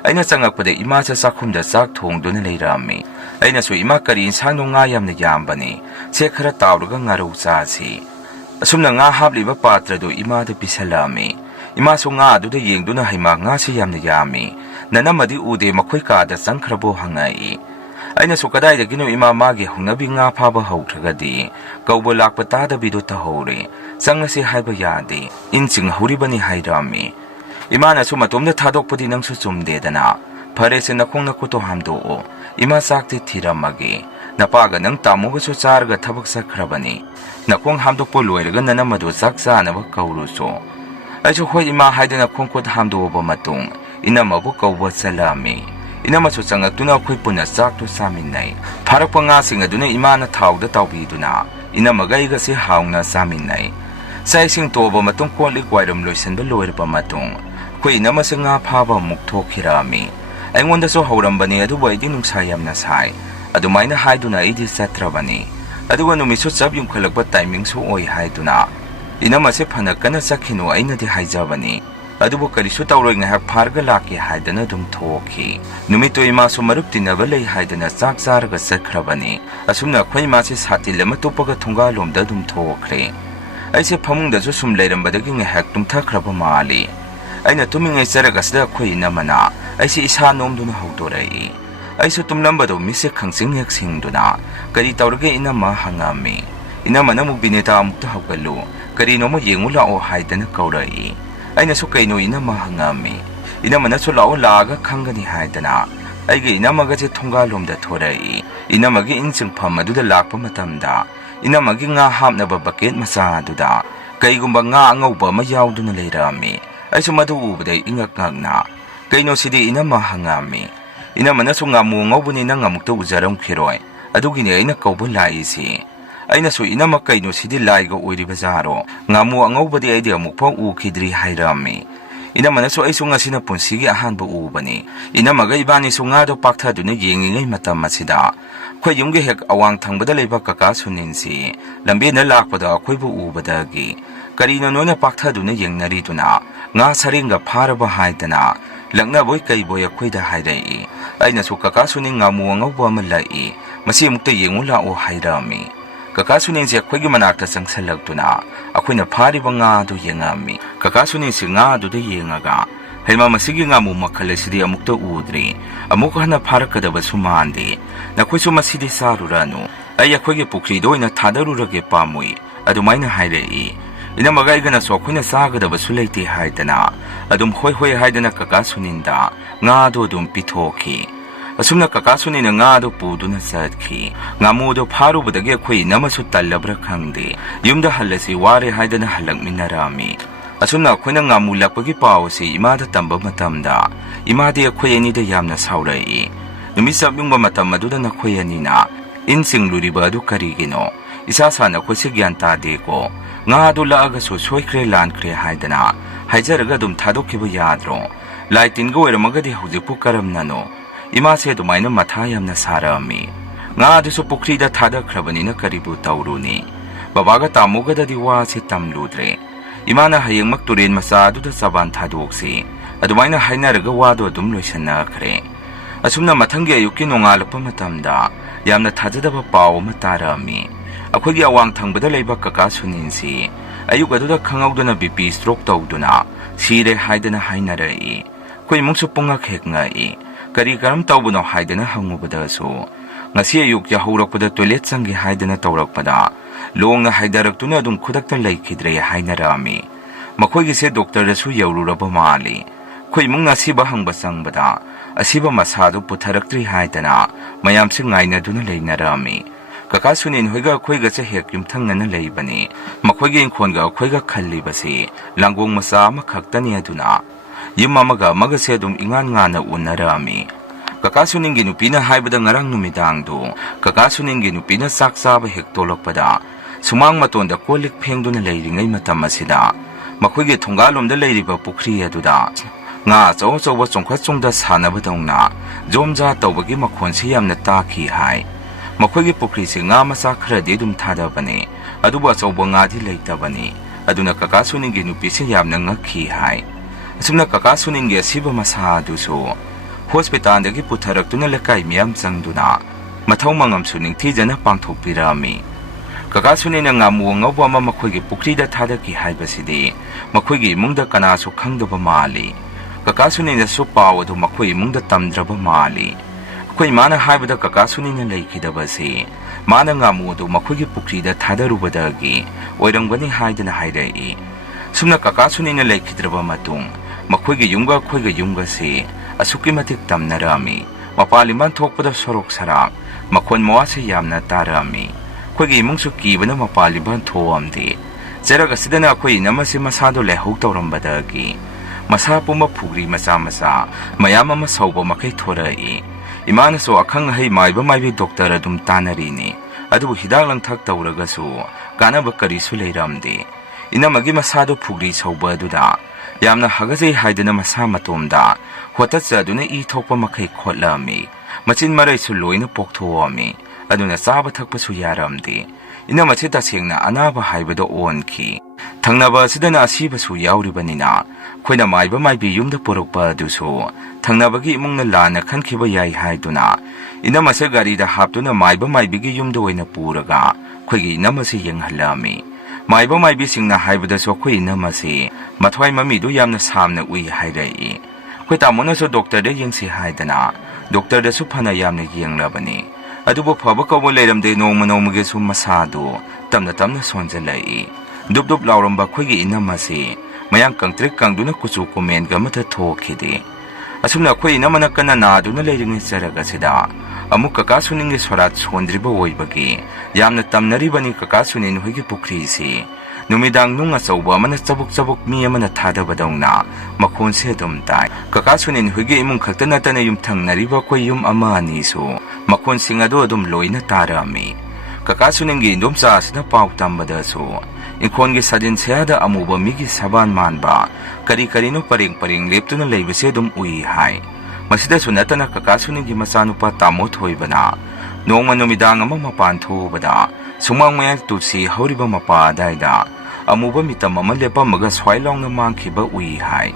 ꯑꯩꯅ ꯆꯪꯉꯛꯄꯗ ꯏꯃꯥꯁꯦ ꯆꯥꯛꯈꯨꯝꯗ ꯆꯥꯛ ꯊꯣꯡꯗꯨꯅ ꯂꯩꯔꯝꯃꯤ ꯑꯩꯅꯁꯨ ꯏꯃꯥ ꯀꯔꯤ ꯏꯟꯁꯥꯡꯅꯣ ꯉꯥ ꯌꯥꯝꯅ ꯌꯥꯝꯕꯅꯤ ꯁꯦ ꯈꯔ ꯇꯥꯎꯔꯒ ꯉꯥꯔꯧ ꯆꯥꯁꯤ ꯑꯁꯨꯝꯅ ꯉꯥ ꯍꯥꯞꯂꯤꯕ ꯄꯥꯇ꯭ꯔꯗꯨ ꯏꯃꯥꯗ ꯄꯤꯁꯜꯂꯛꯑꯝꯃꯤ ꯏꯃꯥꯁꯨ ꯉꯥ ꯑꯗꯨꯗ ꯌꯦꯡꯗꯨꯅ ꯍꯩꯃꯥ ꯉꯥꯁꯤ ꯌꯥꯝꯅ ꯌꯥꯝꯃꯤ ꯅꯅꯝꯃꯗꯤ ꯎꯗꯦ ꯃꯈꯣꯏ ꯀꯥꯗ ꯆꯪꯈ꯭ꯔꯕꯣ ꯍꯪꯉꯛꯏ ꯑꯩꯅꯁꯨ ꯀꯗꯥꯏꯗꯒꯤꯅꯣ ꯏꯃꯥ ꯃꯥꯒꯤ ꯍꯧꯅꯕꯤ ꯉꯥ ꯐꯥꯕ ꯍꯧꯈ꯭ꯔꯒꯗꯤ ꯀꯧꯕ ꯂꯥꯛꯄ ꯇꯥꯗꯕꯤꯗꯨ ꯇꯧꯍꯧꯔꯦ ꯆꯪꯉꯁꯤ ꯍꯥꯏꯕ ꯌꯥꯗꯦ ꯏꯟ ꯆꯤꯡꯍꯧꯔꯤꯕꯅꯤ ꯍꯥꯏꯔꯝꯃꯤ ꯏꯃꯥꯅꯁꯨ ꯃꯇꯣꯝꯗ ꯊꯥꯗꯣꯛꯄꯗꯤ ꯅꯪꯁꯨ ꯆꯨꯝꯗꯦꯗꯅ ꯐꯔꯦꯁꯦ ꯅꯈꯣꯡ ꯅꯈꯨꯠꯇꯣ ꯍꯥꯝꯗꯣꯛꯑꯣ ꯏꯃꯥ ꯆꯥꯛꯇꯤ ꯊꯤꯔꯝꯃꯒꯦ ꯅꯄꯥꯒ ꯅꯪ ꯇꯥꯃꯣꯒꯁꯨ ꯆꯥꯔꯒ ꯊꯕꯛ ꯆꯠꯈ꯭ꯔꯕꯅꯤ ꯅꯈꯣꯡ ꯍꯥꯝꯗꯣꯛꯄ ꯂꯣꯏꯔꯒ ꯅꯅꯝꯃꯗꯨ ꯆꯥꯛ ꯆꯥꯅꯕ ꯀꯧꯔꯨꯆꯣ ꯑꯩꯁꯨ ꯍꯣꯏ ꯏꯃꯥ ꯍꯥꯏꯗꯅ ꯈꯣꯡ ꯈꯨꯠ ꯍꯥꯝꯗꯣꯛꯑꯕ ꯃꯇꯨꯡ ꯏꯅꯝꯃꯕꯨ ꯀꯧꯕ ꯆꯠꯂꯛꯑꯝꯃꯤ ꯏꯅꯝꯃꯁꯨ ꯆꯪꯉꯛꯇꯨꯅ ꯑꯩꯈꯣꯏ ꯄꯨꯟꯅ ꯆꯥꯛꯇꯨ ꯆꯥꯃꯤꯟꯅꯩ ꯐꯥꯔꯛꯄ ꯉꯥꯁꯤꯡ ꯑꯗꯨꯅ ꯏꯃꯥꯅ ꯊꯥꯎꯗ ꯇꯥꯎꯕꯤꯗꯨꯅ ꯏꯅꯝꯃꯒ ꯑꯩꯒꯁꯦ ꯍꯥꯎꯅ ꯆꯥꯃꯤꯟꯅꯩ ꯆꯥꯛ ꯏꯁꯤꯡ ꯇꯣꯛꯑꯕ ꯃꯇꯨꯡ ꯀꯣꯜ ꯂꯤꯛ ꯋꯥꯏꯔꯝ ꯂꯣꯏꯁꯤꯟꯕ ꯂꯣꯏꯔꯕ ꯃꯇꯨꯡ ꯑꯩꯈꯣꯏ ꯏꯅꯝꯃꯁꯦ ꯉꯥ ꯐꯥꯕ ꯑꯃꯨꯛ ꯊꯣꯛꯈꯤꯔꯛꯑꯝꯃꯤ ꯑꯩꯉꯣꯟꯗꯁꯨ ꯍꯧꯔꯝꯕꯅꯤ ꯑꯗꯨꯕꯨ ꯑꯩꯗꯤ ꯅꯨꯡꯁꯥ ꯌꯥꯝꯅ ꯁꯥꯏ ꯑꯗꯨꯃꯥꯏꯅ ꯍꯥꯏꯗꯨꯅ ꯑꯩꯗꯤ ꯆꯠꯇ꯭ꯔꯕꯅꯤ ꯑꯗꯨꯒ ꯅꯨꯃꯤꯠꯁꯨ ꯆꯞ ꯌꯨꯡꯈꯠꯂꯛꯄ ꯇꯥꯏꯃꯤꯡꯁꯨ ꯑꯣꯏ ꯍꯥꯏꯗꯨꯅ ꯏꯅꯝꯃꯁꯦ ꯐꯅ ꯀꯟꯅ ꯆꯠꯈꯤꯅꯨ ꯑꯩꯅꯗꯤ ꯍꯥꯏꯖꯕꯅꯤ ꯑꯗꯨꯕꯨ ꯀꯔꯤꯁꯨ ꯇꯧꯔꯣꯏ ꯉꯥꯏꯍꯥꯛ ꯐꯥꯔꯒ ꯂꯥꯛꯀꯦ ꯍꯥꯏꯗꯅ ꯑꯗꯨꯝ ꯊꯣꯛꯈꯤ ꯅꯨꯃꯤꯠꯇꯨ ꯏꯃꯥꯁꯨ ꯃꯔꯨꯞ ꯇꯤꯟꯅꯕ ꯂꯩ ꯍꯥꯏꯗꯅ ꯆꯥꯛ ꯆꯥꯔꯒ ꯆꯠꯈ꯭ꯔꯕꯅꯤ ꯑꯁꯨꯝꯅ ꯑꯩꯈꯣꯏ ꯏꯃꯥꯁꯦ ꯁꯥꯇꯤꯟ ꯑꯃ ꯇꯨꯞꯄꯒ ꯊꯣꯡꯒꯥꯜꯂꯣꯝꯗ ꯑꯗꯨꯝ ꯊꯣꯛꯈ꯭ꯔꯦ ꯑꯩꯁꯦ ꯐꯃꯨꯡꯗꯁꯨ ꯁꯨꯝ ꯂꯩꯔꯝꯕꯗꯒꯤ ꯉꯥꯏꯍꯥꯛ ꯇꯨꯝꯊꯈ꯭ꯔꯕ ꯃꯥꯜꯂꯤ ꯑꯩꯅ ꯇꯨꯝꯃꯤꯉꯩ ꯆꯔꯒꯁꯤꯗ ꯑꯩꯈꯣꯏ ꯏꯅꯝꯃꯅ ꯑꯩꯁꯦ ꯏꯁꯥ ꯅꯣꯝꯗꯨꯅ ꯍꯧꯗꯣꯔꯛꯏ ꯑꯩꯁꯨ ꯇꯨꯝꯂꯝꯕꯗꯣ ꯃꯤꯠꯁꯦ ꯈꯪꯁꯤꯡ ꯍꯦꯛ ꯁꯤꯡꯗꯨꯅ ꯀꯔꯤ ꯇꯧꯔꯒꯦ ꯏꯅꯝꯃ ꯍꯪꯉꯝꯃꯤ ꯏꯅꯝꯃꯅ ꯑꯃꯨꯛ ꯕꯤꯅꯤꯇꯥ ꯑꯃꯨꯛꯇ ꯍꯧꯒꯠꯂꯨ ꯀꯔꯤꯅꯣꯃ ꯌꯦꯡꯉꯨ ꯂꯥꯛꯑꯣ ꯍꯥꯏꯗꯅ ꯀꯧꯔꯛꯏ ꯑꯩꯅꯁꯨ ꯀꯩꯅꯣ ꯏꯅꯝꯃ ꯍꯪꯉꯝꯃꯤ ꯏꯅꯝꯃꯅꯁꯨ ꯂꯥꯛꯑꯣ ꯂꯥꯛꯑꯒ ꯈꯪꯒꯅꯤ ꯍꯥꯏꯗꯅ ꯑꯩꯒꯤ ꯏꯅꯝꯃꯒꯁꯦ ꯊꯣꯡꯒꯥꯜꯂꯣꯝꯗ ꯊꯣꯔꯛꯏ ꯏꯅꯝꯃꯒꯤ ꯏꯟ ꯆꯤꯡꯐꯝ ꯑꯗꯨꯗ ꯂꯥꯛꯄ ꯃꯇꯝꯗ ꯏꯅꯝꯃꯒꯤ ꯉꯥ ꯍꯥꯞꯅꯕ ꯕꯀꯦꯠ ꯃꯆꯥ ꯑꯗꯨꯗ ꯀꯩꯒꯨꯝꯕ ꯉꯥ ꯑꯉꯧꯕ ꯑꯃ ꯌꯥꯎꯗꯨꯅ ꯂꯩꯔꯝꯃꯤ ꯑꯩꯁꯨ ꯃꯗꯨ ꯎꯕꯗ ꯏꯉꯛ ꯉꯛꯅ ꯀꯩꯅꯣ ꯁꯤꯗꯤ ꯏꯅꯝꯃ ꯍꯪꯉꯝꯃꯤ ꯏꯅꯝꯃꯅꯁꯨ ꯉꯥꯃꯨ ꯑꯉꯧꯕꯅꯤ ꯅꯪ ꯑꯃꯨꯛꯇ ꯎꯖꯔꯝꯈꯤꯔꯣꯏ ꯑꯗꯨꯒꯤꯅꯦ ꯑꯩꯅ ꯀꯧꯕ ꯂꯥꯛꯏꯁꯤ ꯑꯩꯅꯁꯨ ꯏꯅꯝꯃ ꯀꯩꯅꯣ ꯁꯤꯗꯤ ꯂꯥꯏꯒ ꯑꯣꯏꯔꯤꯕ ꯖꯥꯔꯣ ꯉꯥꯃꯨ ꯑꯉꯧꯕꯗꯤ ꯑꯩꯗꯤ ꯑꯃꯨꯛꯐꯥꯎ ꯎꯈꯤꯗ꯭ꯔꯤ ꯍꯥꯏꯔꯝꯃꯤ Inamanasu ay sungasina punsigi ahanba ubani. Inamaga ibani sungado pakta duna yengingay mata masida. Kwa yungge hek awang tangbada leba kaka suninsi. Lambi na lakpada kwaybu ubadagi. Karino nuna pakta duna yengnari duna. Nga saringa paraba haidana. Langna boy kay boy kwayda hairai. Ay nasu kaka suning nga muwang malai. Masi mukta yengula o hairami. Kakasunin siya kwegi manakta sang salagtuna. Ako'y napariba nga do yengami. Kakasunin siya nga do da yengaga. Halma masigi nga mo makalasidi amukta udri. Amuka na para kadaba sumandi. Nako'y sumasidi sarurano. Ay ako'y pukrido'y na tadarurage pamoy. Adumay na hailai. Inamagay na so ako'y nasagadaba sulayti haidana. Adum hoy haidana kakasuninda. Nga do dum pitoki. Asumna kakasunin na nga do pudo na sadki. Nga mo do paro badagi ako'y namasu talabra kangdi. Yumda halasi wari haida na halang minarami. Asumna ako'y na nga mulak pagipao si imada tamba matamda. Imadi ako'y anida yam na sauray. Numisab yung mamatam maduda na ako'y anina. Insing luriba do karigino. Isasan ako'y sigyantade ko. Nga do laaga so soy kre lan kre haida na. Haijaraga dum tado kiba yadro. Laitin go eramagadi huzipu karam nano. Imase dumaina matayam na sarami. Nga aduso pukrida tada krabani na karibu tauruni. Babaga tamuga da diwa si tamludre. Imana hayang magturin masado da saban taduksi. Adumaina hainaraga wado adumloisan na kre. Asumna matanggi ayuki nungalap pa matamda. Yam na tajadaba pao matarami. Ako'y awang tangbada layba kakasuninsi. Ayuk aduda kangawdo na BP stroke tawdo sire haida na hainarai. Ko'y mong supungak hek ngai. Kari karam tawbuno haidana hangubadaso. Ngasi ayuk yahurokpada toilet sangi haidana tawrakpada. Loong na haidarakto na dum kudakta laikidre hainarami. Makoy gise doktor rasu yawruraba maali. Koy mong nasiba hangbasang bada. Asiba masado putaraktri haidana. Mayamsi ngay na dun laynarami. Kakasunin hoyga koy gasa hek yumtang na laybani. Makoy gain konga koy ga kalibasi. Langgong masa makakta niya duna. Yung mamaga magasedong ingan nga na unarami. Kakasuning ginupina haibada ngarang numidang do. Kakasuning ginupina saksaba hektolok pada. Sumang matonda kolik pengdo na layringay matamasida. Makoy gitonggalom da layriba pukriya duda. Nga sawa songkwatsong da sanabadong na. Jomja tawbagi makonsi yam na taki hai. Makoy gipukrisi nga masakra di dum tada bani. Aduba sawa nga di layta bani. Aduna kakasuning ginupisi yam na ngaki hai. Asumna kakasunin gi asiba masado so. Hospital dagi putarak na lakay miyam sangduna. Mataw mangam suning tijana pangthokpirami. Kakasunin na nga muwang ngawwa makoy gi pukrida tada ki haibasidi. Makoy gi imungda kanaso kangdaba mali. Kakasunin na supaw ado makoy imungda tamdraba mali. Ako'y mana haibada kakasunin na laikidabasi. Mana nga muwado makoy gi pukrida tada rubadagi. Oirangbani haida na hairai. Sumna kakasunin na laikidraba matung. Makoy yungga koy yungga si asuki matik tamnarami. Mapaliman thokpada sorok sarak. Makon mawasi yamna tarami. Koy imong sukiba na mapaliban thoamdi. Zeraga sidana koy namasi masado lehog tawrambadagi. Masa pumapugri masa mayama masawba makay thorai. Imana so akang hay maiba maibi doktor adum tanarini. Adu hidak lang thak tawragasu kanaba karisu leiramdi. Inamagi masado pugri sawba duda. Yamna hagazay haidana masa matomda. Hotatsa aduna thokpa makay khotlami. Machin maray suloy na poktuwami. Aduna saba thakpa suyaramdi. Ina machita siyengna anaba haibado onki. Tangnaba sidana asiba suyawribanina. Koyna maiba maibi yumda purokpa aduso. Tangnabagi imong na lana kankiba yay haiduna. Ina masa garida haptuna maiba maibigi yumda wayna puraga. Koygi ina masi yenghalami. Maiba maibi singna haibada so koy ina masi. Matway mamido yamna samna uy hairai. Koy tamona so doktor de yengsi haidana. Doktor da so pana yamna yenglabani. Adubo phaba kawbo leiramde nongmage su masado. Tamna sonjalai. Dub lauramba koygi ina masi. Mayang kangtrik kangduna kusu komen gamata thokide. Asumna koy ina manakana na duna leiringi saraga sida. Amuk kakasuning sorat sondriba oibagi. Yamna tamnaribani kakasunin hoygi pukrisi. Numidang nung asawba mana sabuk mi mana thadabadongna. Makon se dumtai. Kakasunin hoygi imong kaktanata na yumtang nariba koy yum ama aniso. Makon singado adum loy na tarami. Kaka Suningi Indumsa Sina Pau Tambadasu Inkongi Sadin Seada Amuba Migi Saban Manba Kari Karino Paring Paring Leptuna Levisedum Ui Hai Masida Sunatana Kaka Suningi Masanupa Tamot Hoibana Noma Numidang Mapan Tobada Sumang Mayal Tutsi Horiba Mapa Daida Amuba Mitamama Lepa Magas Wailong Namang Kiba Ui Hai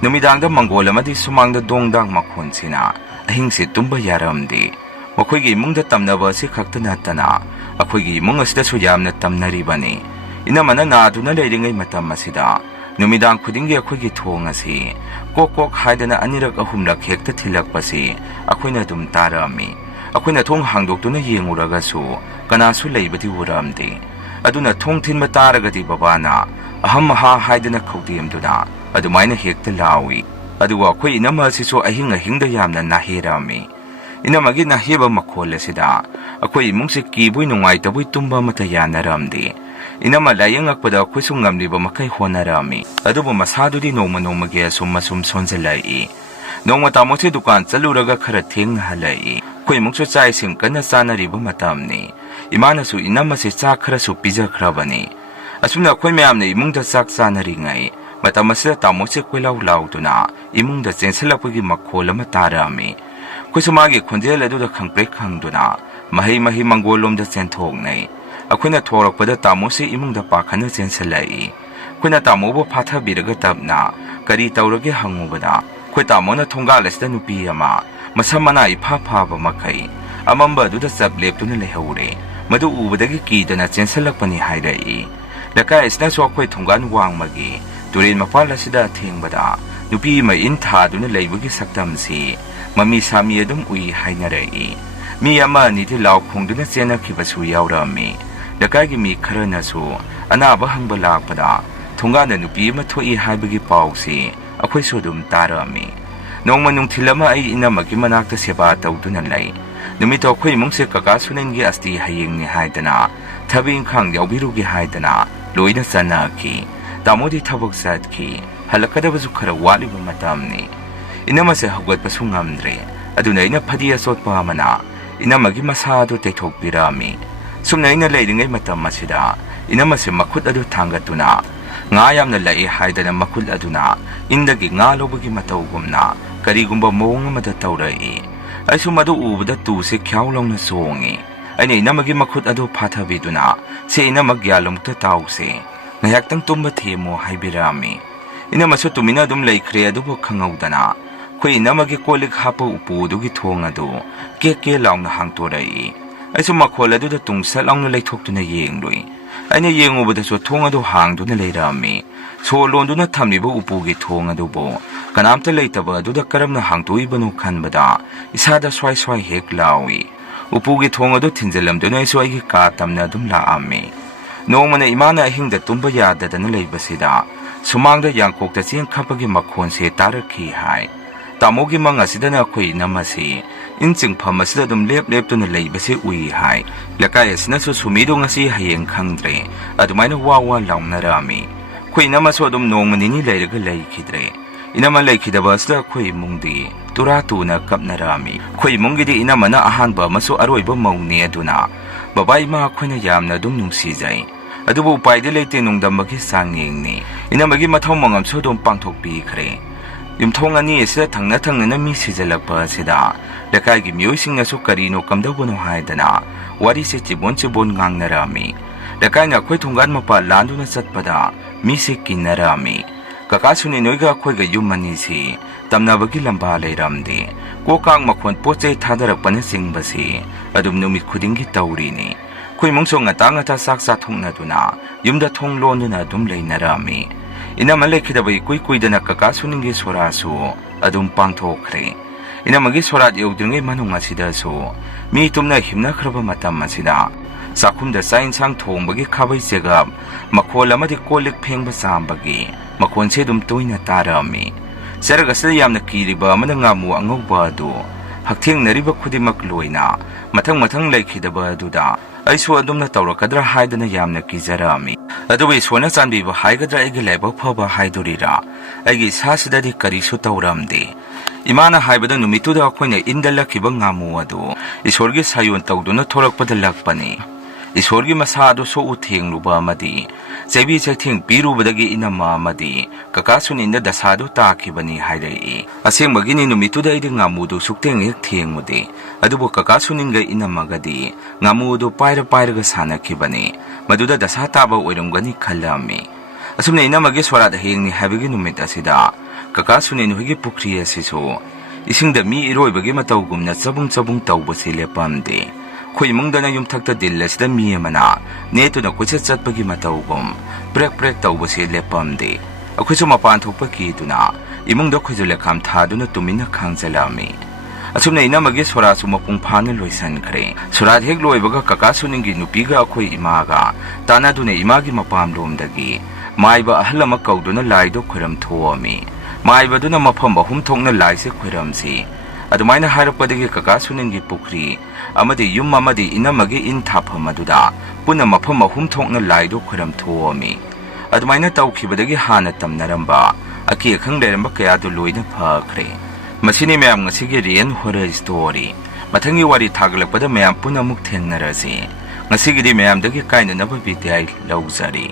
Numidang da Mangola Madi Sumang da Dongdang Makonsina Ahing si Tumba Yaramdi Makoygi Mung da Tamnaba si Kaktanatana Akoygi Mung Asda Suyam na Tamnaribani Inamana Naduna Ledingay Matamasida Numidang Kudingi Akoygi Tongasi Kokok Haidana Anirak Ahumlak Hekta Tilakpasi Akoyna Dum Tarami Akoyna Tong Hangdoktuna Yenguragasu Kanasu Leibati Uramdi Aduna Tong Tin Mataragati Babana Ahamaha Haidana Kaudim Duna Adumaina Hekta Lawi Aduwa Koy Inama Siso Ahing Ahingda Yamna Nahirami Inamagi Nahiba Makola Sida Akoy Mungsi Kiboy Nungay Taboy Tumba Matayana Ramdi Inama Layang Akpada Kusungam Liba Makay Honarami Adubo Masado di Noma Nomagi Sumasum Sonzalai Noma Tamosi Dukan Saluraga Karating Halai Koy Mungso Chai Sing Kana Sana Riba Matamni Imana Su Inama Si Sakara Su Pizza Krabani Asuna Koy Mayamni Imungda Sak Sana Ringay Matamasida Tamosi Kwilaw Lautuna Imungda Sensalapagi Makola Matarami Kusumagi Kundela Duda Kangprek Hangduna Mahi Mahi Mangolom da Sentongnay Akuna Torak Pada Tamosi Imungda Pakana Sensalai Kuna Tamobo Pata Biraga Tabna Kari Tauragi Hangubada Kutamona Tongalas da Nupiyama Masamana Ipapa Makai Amamba Duda Sablep Tuna Lehaure Madu Ubadagi Kidana Sensalapani Haidai Laka Isna Swakwe Tongan Wang Magi Turin Mapala Sida Tingbada Nupi Ma Inta Duna Leibagi Saktamsi Mami Sami Adum Ui Hainarai Miyama Niti Lau Kungduna Sena Kibasu Yaurami Lakagi Mi Karanasu Anaba Hangbala Pada Tungana Nupi Matui Haibagi Pausi Akwai Sodum Tarami Nong Manung Tilama Ay Inamagi Manakta Sebata Udunalay Numito Akwai Mungse Kakasunengi Asti Haying Ni Haidana Tabing Kang Yaubirugi Haidana Loina Sanaki Tamodi Tabok Sadki Halakadabazu Kara Waliba Matamni Inamase Hagwat Pasungamdre Aduna Ina Padia Sot Pamana Inamagi Masado Tetok Birami Sumna Ina Lading Matam Masida Inamase Makut Adu Tangatuna Ngayam na Lai Haidana Makul Aduna Indagi Ngalobagi Matawgumna Karigumba Mong Matataurai Aisumadu Ubda Tu Se Kyawlong na Songi Aina Inamagi Makut Adu Pataviduna Se Inamagyalom Tatause Ngayaktang Tumba Temo Haibirami Inamaso Tumina Dum Lai Kreadubo Kangaudana Koy Inamagi Kolik Hapa Upu Dugi Tongado Keke Long na Hangtorai Aisumakola do the Tungsal long the lake talk to the Yingui Any Ying over the Sotongado Hang to the Lerami So alone do not Tamibo Upugi Tongado Bo Kanamta later do the Karamna Hang to Ibano Kanbada Isada Swai Hek Lawi Upugi Tongado Tinzelam do Naiswagi Katam Nadum La Ami No man Imana Hing the Tumba Yada than the Labasida Sumang the young cook the Sien Kapagi Makon se Taraki High Tamogi Mangasidana Kui Namasi In Chingpham Asidum Lep to the Labasi Ui High Lakayas Nasu Sumido Ngasi Hayeng Kangdre Adumina Wawa Long Narami Kui Namasodum no Manini Lega Laikidre Inama Laikidabasta Kui Mundi Turatuna Kapnarami Kui Mungidi Inamana Ahanba Maso Aroiba Moni Aduna Babai Ma Kuna Yamna Dum Num Sizai Adubu Pai de Late Nung Damaki Sanging Inamagi Matomangam Sodom Pangtok Bikre Yumtongani is a Tangatang and a Missizalapa Sida Lakagi Musing Nasukarino Kamdabono Haidana Wari City Bonchibon Gang Narami Lakana Kwetungan Mapa Landuna Satpada Misik in Narami Kakasuni Noga Kwega Yumanisi Tamnabagi Lambale Ramdi Kokang Makon Pote Tadara Panising Basi Adum Numi Kudingi Taurini Kwe Mungsong Atangata Saksa Tungnaduna Yumda Tong Londuna Dumle Narami Inamale Kidabai Kuidana Kakasuningi Sorasu Adum Pangtokre Inamagi Sorat Yogdungi Manungasida so Mi Tumna Himna Kraba Matamasida Sakum the Sign Sang Tong Bagi Kabai Segab Makola Madi Kolik Peng Basambagi Makon Sedum Tuina Tarami Seragasa Yamna Kiriba Manangamu Angobadu Hakting Nariba Kudimak Luina Matang Lake Hidaba I saw Dumna Taurakadra Haidana Yamna Kizarami Otherwise, when a son be Haigadra Egelebo Poba Haidurira, Agis Hasidadi Karisu Tauramdi. Imana Haibada Numituda Quina in the Lakibangamuadu, is Horgis Hayun Tauduna Torak Padalakpani. Isorgi masado so utheng luba amadi Zebi chaithing pirubadagi Enamma amadi kakasuninda dasado takibani hairei Asengbagini numituda idi ngamudu sukteng hek thengmude adubu kakasuninga Enammagadi ngamudu pairaga sanakibani maduda dasa taba oiramgani khallami asumne Enammagi swarada hengni habigi numit asida kakasunin hugi pukri asiso isingda mi iroibagi matawgumna chabung tawbasi lepamde Koi mungdana yumthakta dillasida mi amana netuna kuchat chatpagi matawgum brek tawbasi lepamde akhuisu mapan thokpa kituna imungda khuisu lekham thaduna tumina khangjalami asumna Enammagi swarasu mapung phana loisankhre surat hek loibaga kakasuningi nupiga akhoi imaga tanaduna imagi mapam lomdagi maiba ahlama kauduna laido khoram thoami maibaduna mafam ahum thokna laise khoramsi adumaina harappadagi kakasuningi pukri amadi yum amadi Enammagi in thapam aduda puna mafam ahum thokna laido khoram thoami adumaina tawkhibadagi hana tamnaramba aki akhang leramba kayadu loina phakre masini mayam ngasigi rian horror story mathangi wari thaglakpada mayam puna muk thengnarasi ngasigidi mayamdagi kainanaba bidai laujari